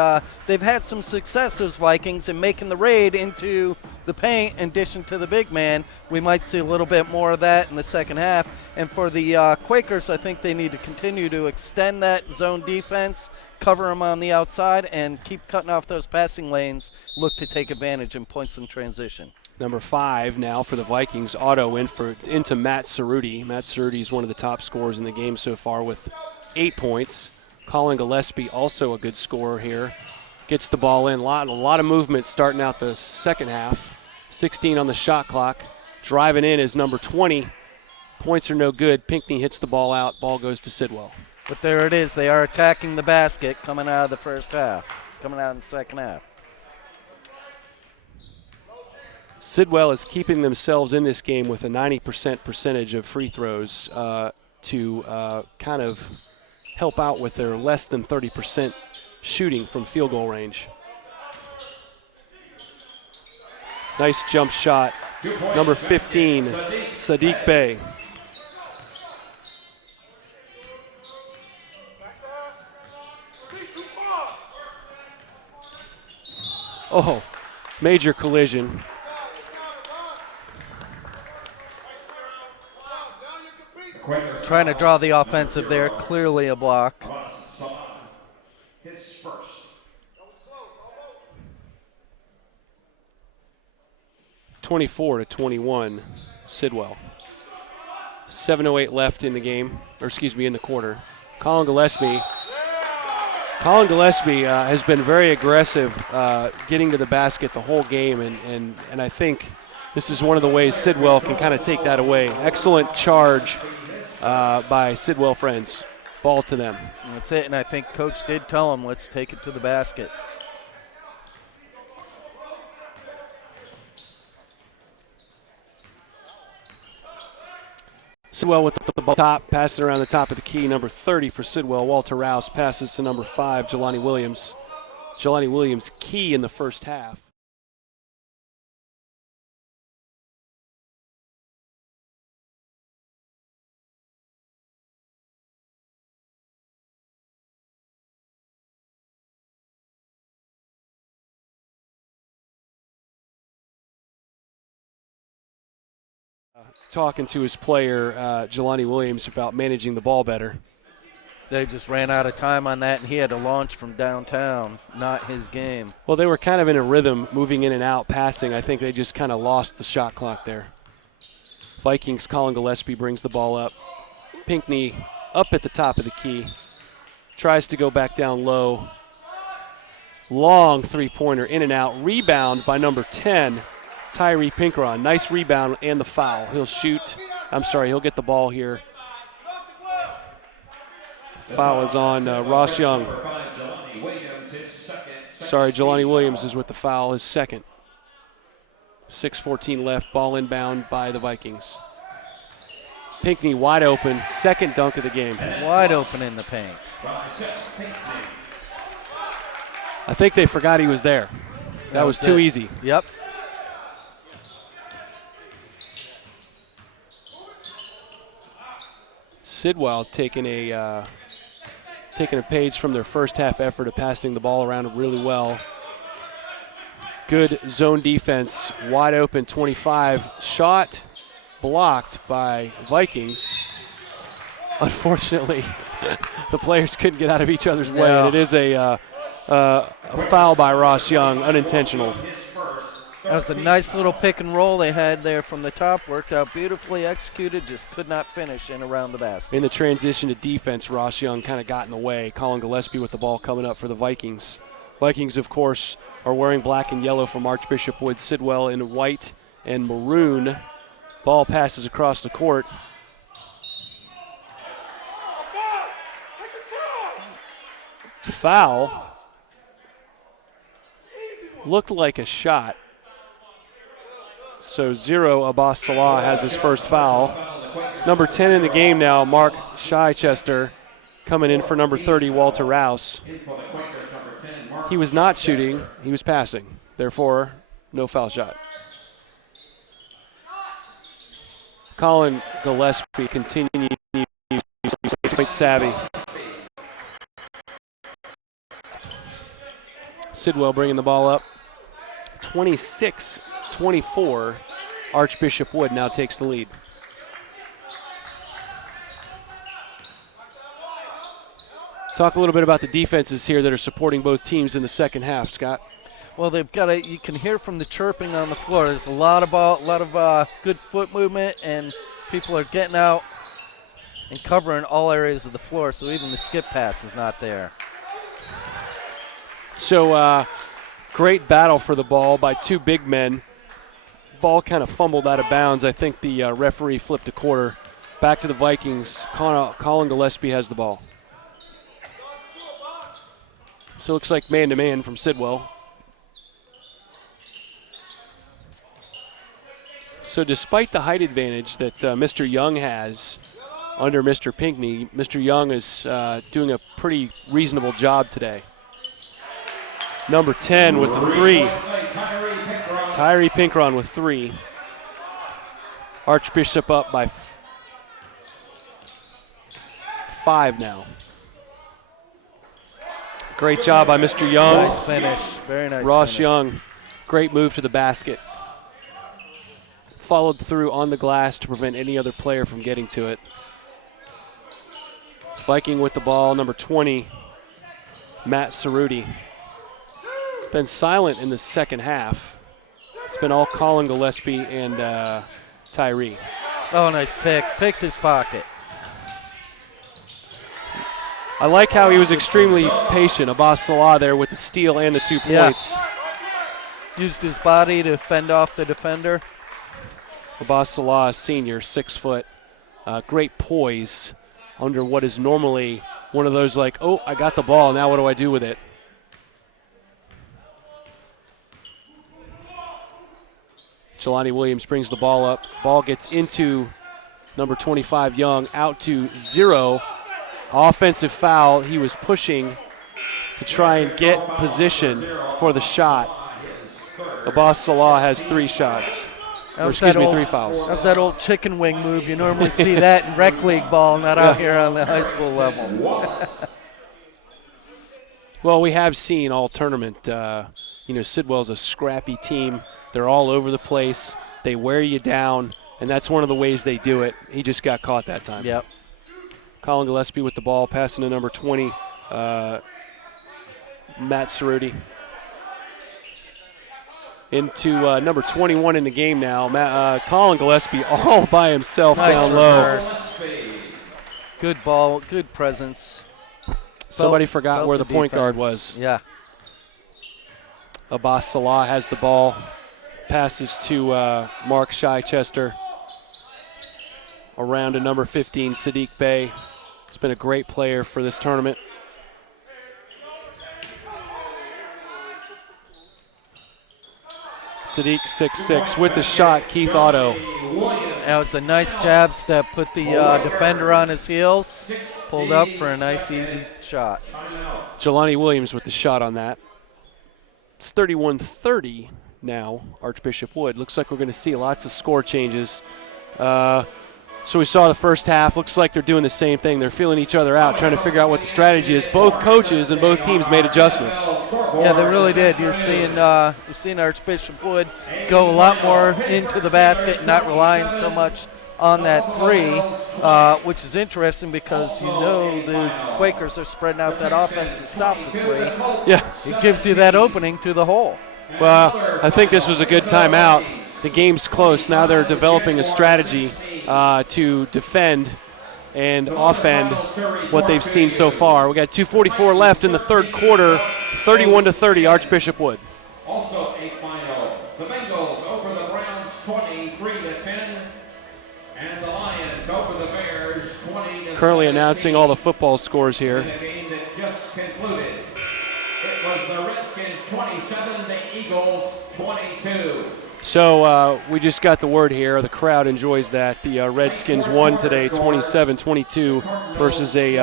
they've had some success, those Vikings, in making the raid into the paint in addition to the big man. We might see a little bit more of that in the second half. And for the Quakers, I think they need to continue to extend that zone defense, cover them on the outside, and keep cutting off those passing lanes, look to take advantage in points in transition. Number 5 now for the Vikings, Otto into Matt Cerruti. Matt Cerruti is one of the top scorers in the game so far with 8 points. Colin Gillespie, also a good scorer here. Gets the ball in. A lot of movement starting out the second half. 16 on the shot clock. Driving in is number 20. Points are no good. Pinckney hits the ball out. Ball goes to Sidwell. But there it is. They are attacking the basket coming out of the first half, coming out in the second half. Sidwell is keeping themselves in this game with a 90% percentage of free throws to kind of help out with their less than 30% shooting from field goal range. Nice jump shot. Number 15, Sadiq Bey. Oh, major collision. Trying to draw the offensive there, clearly a block. His first. 24-21, Sidwell. 7:08 left in the game, or excuse me, in the quarter. Colin Gillespie has been very aggressive getting to the basket the whole game, and I think this is one of the ways Sidwell can kind of take that away. Excellent charge by Sidwell friends. Ball to them. That's it, and I think Coach did tell him, let's take it to the basket. Sidwell with the ball top, passing around the top of the key. Number 30 for Sidwell, Walter Rouse, passes to number 5, Jelani Williams. Jelani Williams key in the first half. Talking to his player, Jelani Williams, about managing the ball better. They just ran out of time on that, and he had to launch from downtown. Not his game. Well, they were kind of in a rhythm, moving in and out, passing. I think they just kind of lost the shot clock there. Vikings, Colin Gillespie brings the ball up. Pinckney up at the top of the key. Tries to go back down low. Long three-pointer, in and out. Rebound by number 10, Tyree Pinkeron. Nice rebound and the foul. He'll get the ball here. Foul is on Ross Young. Jelani Williams is with the foul, his second. 6:14 left, ball inbound by the Vikings. Pinckney wide open, second dunk of the game. Wide open in the paint. I think they forgot he was there. That was too easy. Yep. Sidwell taking a page from their first half effort of passing the ball around really well. Good zone defense, wide open 25. Shot blocked by Vikings. Unfortunately, the players couldn't get out of each other's way, and it is a foul by Ross Young, unintentional. That was a nice little pick and roll they had there from the top. Worked out beautifully executed, just could not finish in around the basket. In the transition to defense, Ross Young kind of got in the way. Colin Gillespie with the ball coming up for the Vikings. Vikings, of course, are wearing black and yellow from Archbishop Wood. Sidwell in white and maroon. Ball passes across the court. Foul. Looked like a shot. So 0, Abbas Salah has his first foul. Number 10 in the game now, Mark Chichester, coming in for number 30, Walter Rouse. He was not shooting, he was passing. Therefore, no foul shot. Colin Gillespie continues to be quite savvy. Sidwell bringing the ball up. 26-24. Archbishop Wood now takes the lead. Talk a little bit about the defenses here that are supporting both teams in the second half, Scott. Well, they've got you can hear from the chirping on the floor. There's a lot of good foot movement, and people are getting out and covering all areas of the floor, so even the skip pass is not there. So great battle for the ball by two big men. Ball kind of fumbled out of bounds. I think the referee flipped a quarter. Back to the Vikings. Colin Gillespie has the ball. So it looks like man-to-man from Sidwell. So despite the height advantage that Mr. Young has under Mr. Pinckney, Mr. Young is doing a pretty reasonable job today. Number 10 with the 3. Tyree Pinkron with 3. Archbishop up by 5 now. Great job by Mr. Young. Nice finish. Very nice Ross finish. Young, great move to the basket. Followed through on the glass to prevent any other player from getting to it. Viking with the ball, number 20, Matt Cerruti. Been silent in the second half. It's been all Colin Gillespie and Tyree. Oh, nice pick. Picked his pocket. I like how he was extremely patient. Abbas Salah there with the steal and the 2 points. Yeah. Used his body to fend off the defender. Abbas Salah, senior, 6 foot. Great poise under what is normally one of those like, oh, I got the ball, now what do I do with it? Jelani Williams brings the ball up. Ball gets into number 25, Young, out to 0. Offensive foul. He was pushing to try and get position for the shot. Abbas Salah has 3 shots. Or excuse me, 3 fouls. That's that old chicken wing move. You normally see that in rec league ball, not out here on the high school level. Well, we have seen all tournament. Sidwell's a scrappy team. They're all over the place. They wear you down, and that's one of the ways they do it. He just got caught that time. Yep. Colin Gillespie with the ball, passing to number 20, Matt Cerruti. Into number 21 in the game now. Colin Gillespie all by himself down low. Good ball, good presence. Somebody forgot where the point guard was. Yeah. Abbas Salah has the ball. Passes to Mark Chichester. Around to number 15, Sadiq Bey. He's been a great player for this tournament. Sadiq 6'6" with the shot, Keith Otto. That was a nice jab step, put the defender on his heels, pulled up for a nice easy shot. Jelani Williams with the shot on that. It's 31-30 now, Archbishop Wood. Looks like we're going to see lots of score changes. So we saw the first half. Looks like they're doing the same thing. They're feeling each other out, trying to figure out what the strategy is. Both coaches and both teams made adjustments. Yeah, they really did. You're seeing Archbishop Wood go a lot more into the basket and not relying so much on that 3, which is interesting because the Quakers are spreading out that offense to stop the 3. Yeah. It gives you that opening to the hole. Well, I think this was a good timeout. The game's close. Now they're developing a strategy to defend and offend what they've seen so far. We got 2:44 left in the third quarter, 31-30, Archbishop Wood. Also a final. The Bengals over the Browns 23-10, and the Lions over the Bears 20-17. Currently announcing all the football scores here. In a game that just concluded. It was the Redskins 27, the Eagles 22. So we just got the word here. The crowd enjoys that. The Redskins won today 27-22 versus a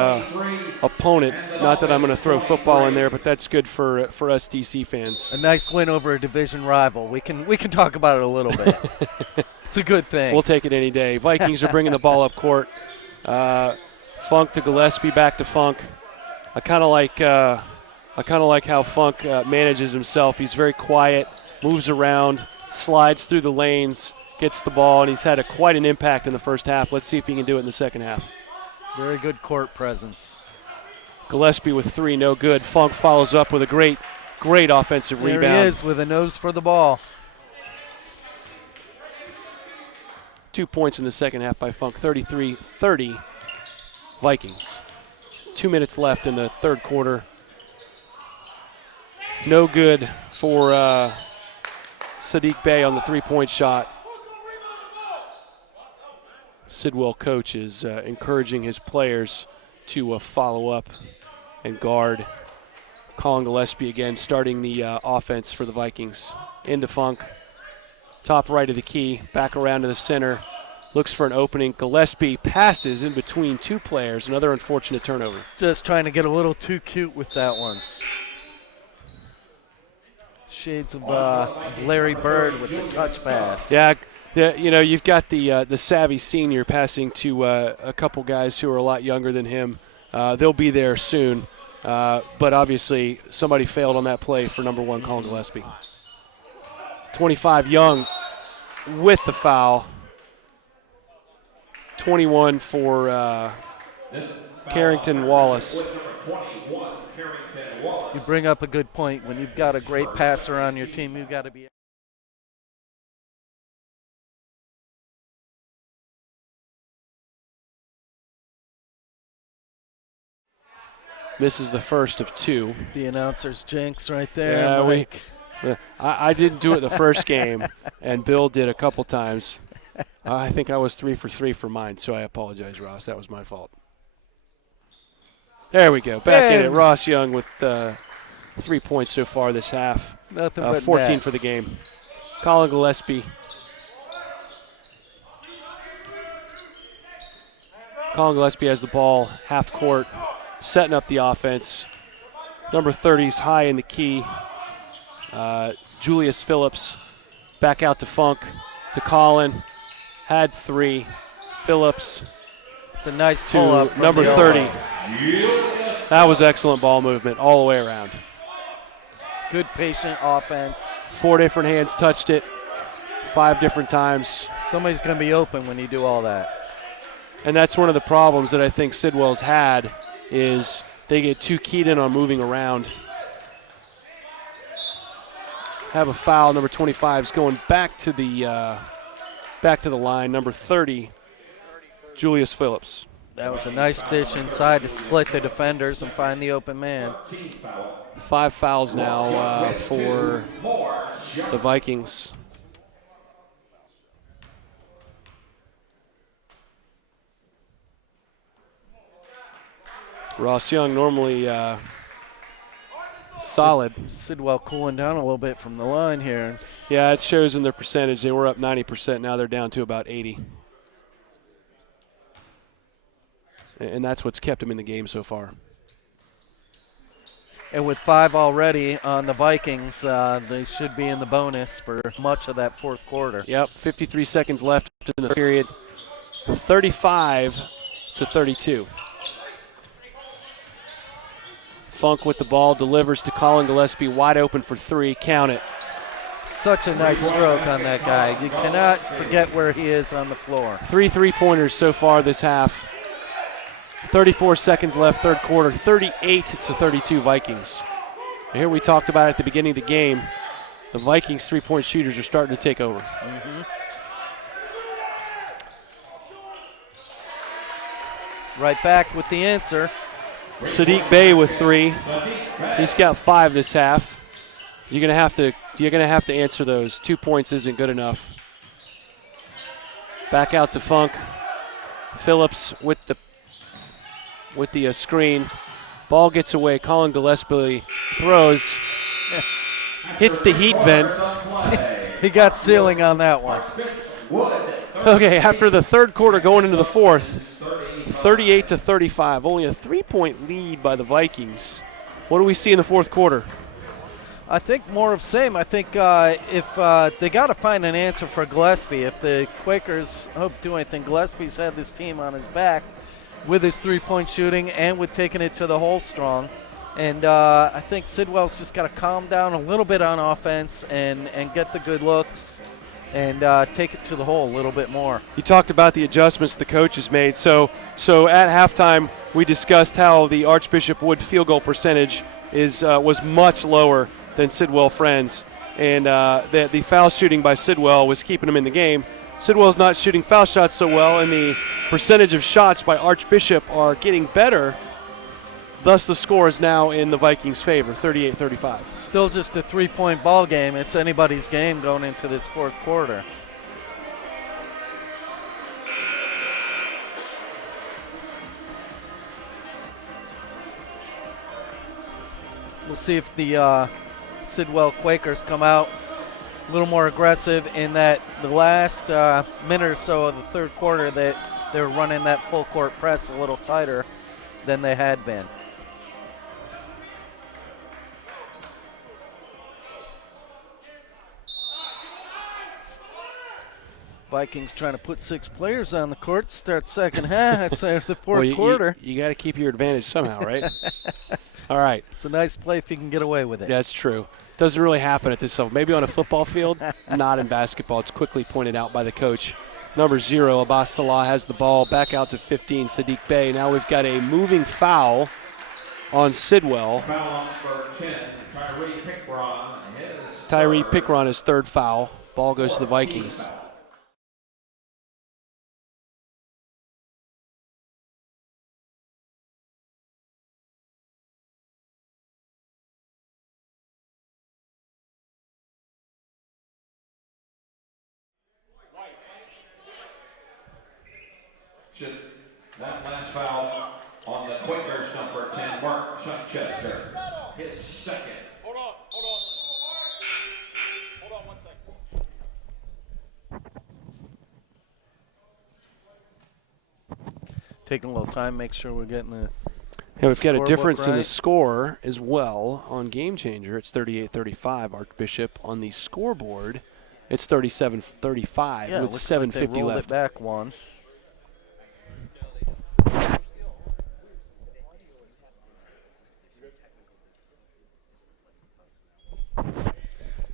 opponent. Not that I'm going to throw football in there, but that's good for us DC fans. A nice win over a division rival. We can talk about it a little bit. It's a good thing. We'll take it any day. Vikings are bringing the ball up court. Funk to Gillespie, back to Funk. I kind of like how Funk manages himself. He's very quiet, moves around, slides through the lanes, gets the ball, and he's had quite an impact in the first half. Let's see if he can do it in the second half. Very good court presence. Gillespie with 3, no good. Funk follows up with a great offensive rebound. There he is with a nose for the ball. 2 points in the second half by Funk, 33-30 Vikings. 2 minutes left in the third quarter. No good for Sadiq Bey on the 3-point shot. Sidwell coach is encouraging his players to follow up and guard. Colin Gillespie again starting the offense for the Vikings. Into Funk, top right of the key, back around to the center. Looks for an opening. Gillespie passes in between 2 players. Another unfortunate turnover. Just trying to get a little too cute with that one. shades of Larry Bird with the touch pass. Yeah, you've got the savvy senior passing to a couple guys who are a lot younger than him. They'll be there soon, but obviously somebody failed on that play for number 1, Colin Gillespie. 25 Young with the foul. 21 for Carrington Wallace. You bring up a good point. When you've got a great passer on your team, you've got to be. Misses the first of 2. The announcer's jinx right there. Yeah, Mike. I didn't do it the first game, and Bill did a couple times. I think I was 3 for 3 for mine, so I apologize, Ross. That was my fault. There we go. Back in it. Ross Young with 3 points so far this half. Nothing but 14 net. for the game. Colin Gillespie. Colin Gillespie has the ball, half court, setting up the offense. Number 30's high in the key. Julius Phillips back out to Funk, to Colin. Had 3. Phillips. It's a nice to pull-up. Number 30. That was excellent ball movement all the way around. Good patient offense. 4 different hands touched it, 5 different times. Somebody's going to be open when you do all that. And that's one of the problems that I think Sidwell's had is they get too keyed in on moving around. Have a foul. Number 25 is going back to the line. Number 30, Julius Phillips. That was a nice dish inside to split the defenders and find the open man. 5 fouls now for the Vikings. Ross Young normally solid. Sidwell cooling down a little bit from the line here. Yeah, it shows in their percentage. They were up 90%. Now they're down to about 80. And that's what's kept them in the game so far. And with 5 already on the Vikings, they should be in the bonus for much of that fourth quarter. Yep, 53 seconds left in the period. 35-32. Funk with the ball, delivers to Colin Gillespie, wide open for 3. Count it. Such a nice stroke on that guy. You cannot forget where he is on the floor. 3 3-pointers so far this half. 34 seconds left, third quarter, 38-32 Vikings. And here we talked about at the beginning of the game, the Vikings 3-point shooters are starting to take over. Mm-hmm. Right back with the answer. Sadiq Bey with 3. He's got 5 this half. You're gonna have to answer those. 2 points isn't good enough. Back out to Funk. Phillips with the screen. Ball gets away. Colin Gillespie throws. Hits the heat vent. He got ceiling on that one. Okay, after the third quarter going into the fourth, 38-35. Only a 3-point lead by the Vikings. What do we see in the fourth quarter? I think more of same. I think if they got to find an answer for Gillespie. If the Quakers hope to do anything, Gillespie's had this team on his back with his 3-point shooting and with taking it to the hole strong. And I think Sidwell's just got to calm down a little bit on offense and get the good looks and take it to the hole a little bit more. You talked about the adjustments the coach has made. So at halftime, we discussed how the Archbishop Wood field goal percentage was much lower than Sidwell Friends, and the foul shooting by Sidwell was keeping him in the game. Sidwell's not shooting foul shots so well, and the percentage of shots by Archbishop are getting better. Thus, the score is now in the Vikings' favor, 38-35. Still just a 3-point ball game. It's anybody's game going into this fourth quarter. We'll see if the Sidwell Quakers come out a little more aggressive in that the last minute or so of the third quarter that they're running that full court press a little tighter than they had been. Vikings trying to put 6 players on the court. Start second half. Start the fourth quarter. You got to keep your advantage somehow, right? All right. It's a nice play if you can get away with it. That's true. Doesn't really happen at this level. Maybe on a football field, not in basketball. It's quickly pointed out by the coach. Number 0, Abbas Salah has the ball. Back out to 15, Sadiq Bey. Now we've got a moving foul on Sidwell. Foul on for 10, Tyree Pickron. Tyree Pickron, his 3rd foul. Ball goes to the Vikings. That last foul on the Quakers, number 10, Mark Chester. His 2nd. Hold on 1 second. Taking a little time, make sure we're getting the Yeah, we've got a scorebook difference in the right. score as well on Game Changer. It's 38-35, Archbishop. On the scoreboard, it's 37-35 Yeah, with looks like 7:50 they rolled left. it back one.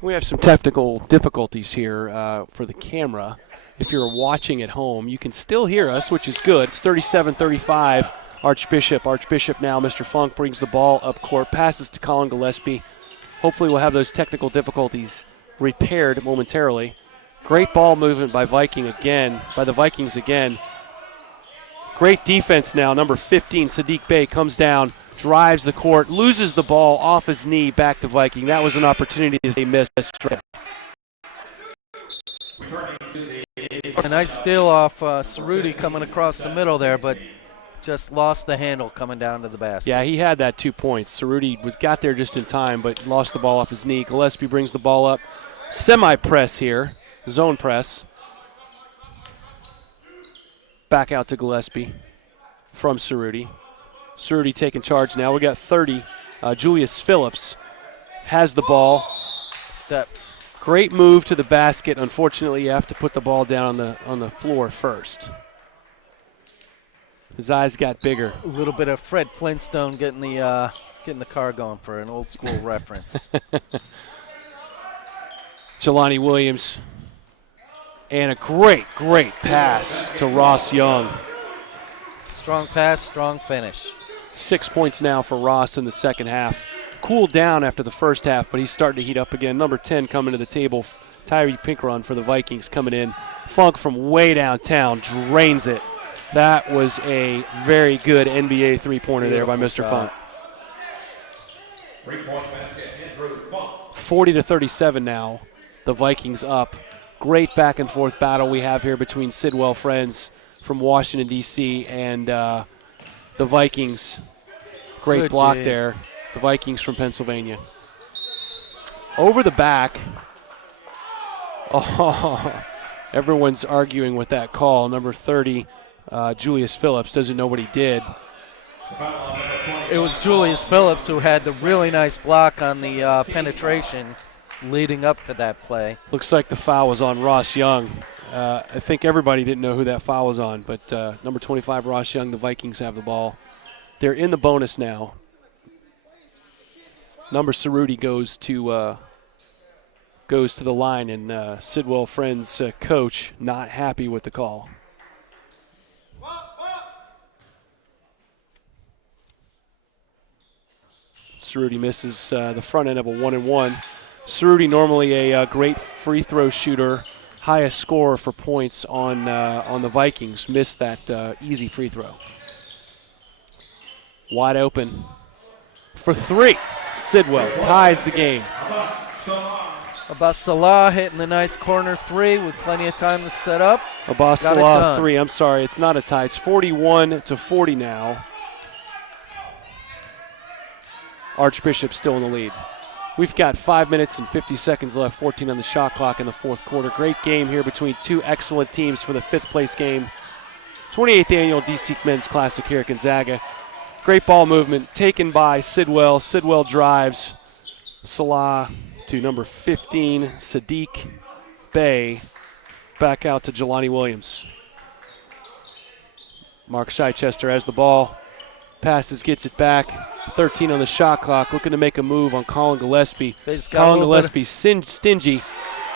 We have some technical difficulties here for the camera. If you're watching at home, you can still hear us, which is good. It's 37-35, Archbishop. Archbishop now, Mr. Funk brings the ball up court, passes to Colin Gillespie. Hopefully we'll have those technical difficulties repaired momentarily. Great ball movement by the Vikings again. Great defense now. Number 15, Sadiq Bey, comes down, drives the court, loses the ball off his knee, back to Viking. That was an opportunity that they missed. A nice steal off Cerruti coming across the middle there, but just lost the handle coming down to the basket. Yeah, he had that 2 points. Cerruti got there just in time, but lost the ball off his knee. Gillespie brings the ball up. Semi-press here, zone press. Back out to Gillespie from Cerruti. Cerruti taking charge now. We got 30. Julius Phillips has the ball. Steps. Great move to the basket. Unfortunately, you have to put the ball down on the floor first. His eyes got bigger. A little bit of Fred Flintstone getting the car going for an old school reference. Jelani Williams. And a great pass to Ross Young. Strong pass, strong finish. 6 points now for Ross in the second half. Cooled down after the first half, but he's starting to heat up again. Number 10 coming to the table, Tyree Pickron for the Vikings coming in. Funk from way downtown drains it. That was a very good NBA three-pointer there by Mr. Funk. 3-point basket, Andrew Funk. 40-37 now. The Vikings up. Great back-and-forth battle we have here between Sidwell friends from Washington, D.C. and the Vikings. Great Good block dig. there. The Vikings from Pennsylvania. Over the back. Oh, everyone's arguing with that call. Number 30, Julius Phillips, doesn't know what he did. It was Julius Phillips who had the really nice block on the penetration leading up to that play. Looks like the foul was on Ross Young. I think everybody didn't know who that foul was on, but number 25, Ross Young, the Vikings have the ball. They're in the bonus now. Number Cerruti goes to the line, and Sidwell Friends coach not happy with the call. Cerruti misses the front end of a 1-and-1. Cerruti normally a great free throw shooter, highest scorer for points on the Vikings. Missed that easy free throw. Wide open for 3. Sidwell ties the game. Abbas Salah hitting the nice corner 3 with plenty of time to set up. Abbas Got it Salah done. 3. I'm sorry, it's not a tie. It's 41-40 now. Archbishop still in the lead. We've got 5 minutes and 50 seconds left, 14 on the shot clock in the fourth quarter. Great game here between two excellent teams for the 5th place game. 28th annual DC Men's Classic here at Gonzaga. Great ball movement taken by Sidwell. Sidwell drives. Salah to number 15, Sadiq Bey. back out to Jelani Williams. Mark Chichester has the ball. Passes, gets it back. 13 on the shot clock, looking to make a move on Colin Gillespie. Colin Gillespie, stingy.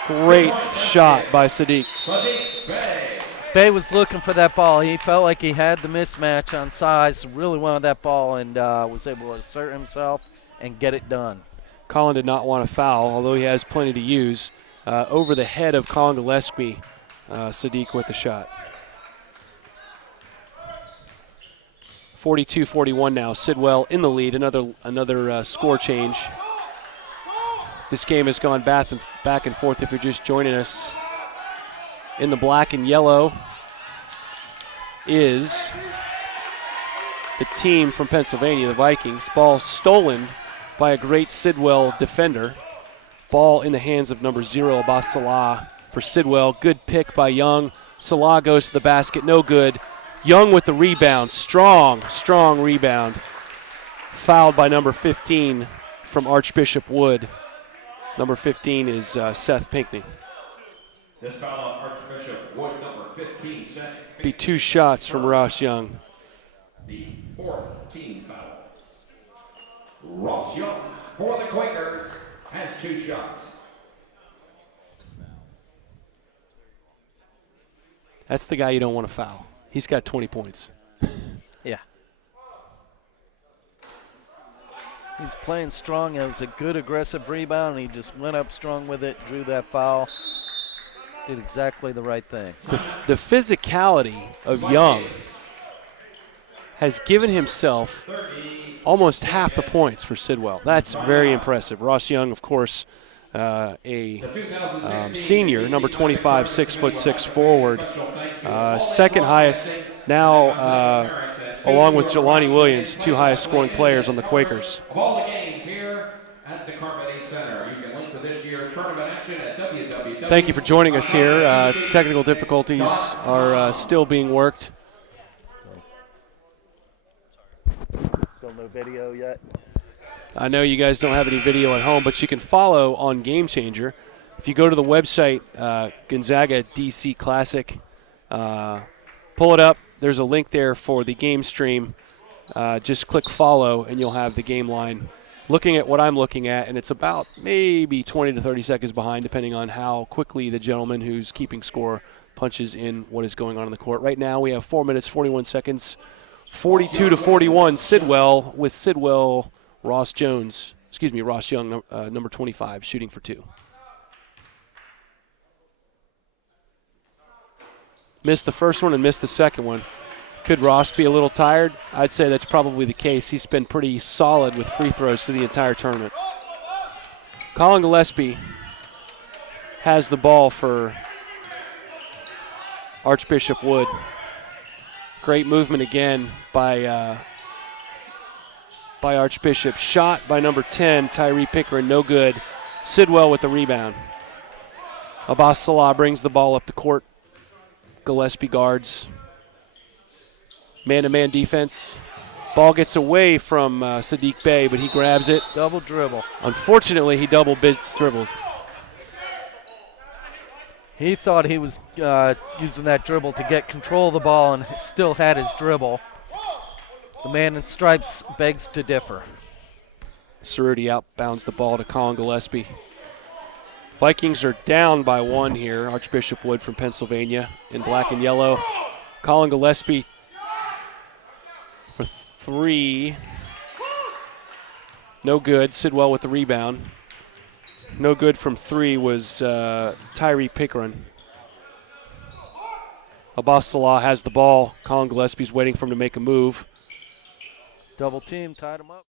Great shot by Sadiq. Bay was looking for that ball. He felt like he had the mismatch on size, really wanted that ball, and was able to assert himself and get it done. Colin did not want to foul, although he has plenty to use. Over the head of Colin Gillespie, Sadiq with the shot. 42-41 now. Sidwell in the lead. Another score change. This game has gone back and forth if you're just joining us. In the black and yellow is the team from Pennsylvania, the Vikings. Ball stolen by a great Sidwell defender. Ball in the hands of number 0, Abbas Salah for Sidwell. Good pick by Young. Salah goes to the basket, no good. Young with the rebound, strong rebound. Fouled by number 15 from Archbishop Wood. Number 15 is Seth Pinckney. This foul on Archbishop Wood, number 15, Seth. Be 2 shots from Ross Young. The 4th team foul. Ross Young for the Quakers has 2 shots. That's the guy you don't want to foul. He's got 20 points. Yeah. He's playing strong. It was a good aggressive rebound, and he just went up strong with it, drew that foul. Did exactly the right thing. The physicality of Young has given himself almost half the points for Sidwell. That's very impressive. Ross Young, of course, a senior, number 25, 6'6" forward. Second highest now, along with Jelani Williams, 2 highest scoring players on the Quakers. Of all the games here at the Carmody Center, you can link to this year's tournament action at www. Thank you for joining us here. Technical difficulties are still being worked. Still no video yet. I know you guys don't have any video at home, but you can follow on Game Changer. If you go to the website, Gonzaga DC Classic, pull it up. There's a link there for the game stream. Just click follow, and you'll have the game line. Looking at what I'm looking at, and it's about maybe 20 to 30 seconds behind, depending on how quickly the gentleman who's keeping score punches in what is going on in the court. Right now, we have 4 minutes, 41 seconds, 42-41. Sidwell with Sidwell. Ross Young, number 25, shooting for 2. Missed the first one and missed the second one. Could Ross be a little tired? I'd say that's probably the case. He's been pretty solid with free throws through the entire tournament. Colin Gillespie has the ball for Archbishop Wood. Great movement again by Archbishop. Shot by number 10, Tyree Pickering, no good. Sidwell with the rebound. Abbas Salah brings the ball up the court. Gillespie guards. Man-to-man defense. Ball gets away from Sadiq Bey, but he grabs it. Double dribble. Unfortunately, he double dribbles. He thought he was using that dribble to get control of the ball and still had his dribble. The man in stripes begs to differ. Cerruti outbounds the ball to Colin Gillespie. Vikings are down by 1 here. Archbishop Wood from Pennsylvania in black and yellow. Colin Gillespie for 3. No good. Sidwell with the rebound. No good from 3 was Tyree Pickering. Abbas Salah has the ball. Colin Gillespie's waiting for him to make a move. Double team, tied him up.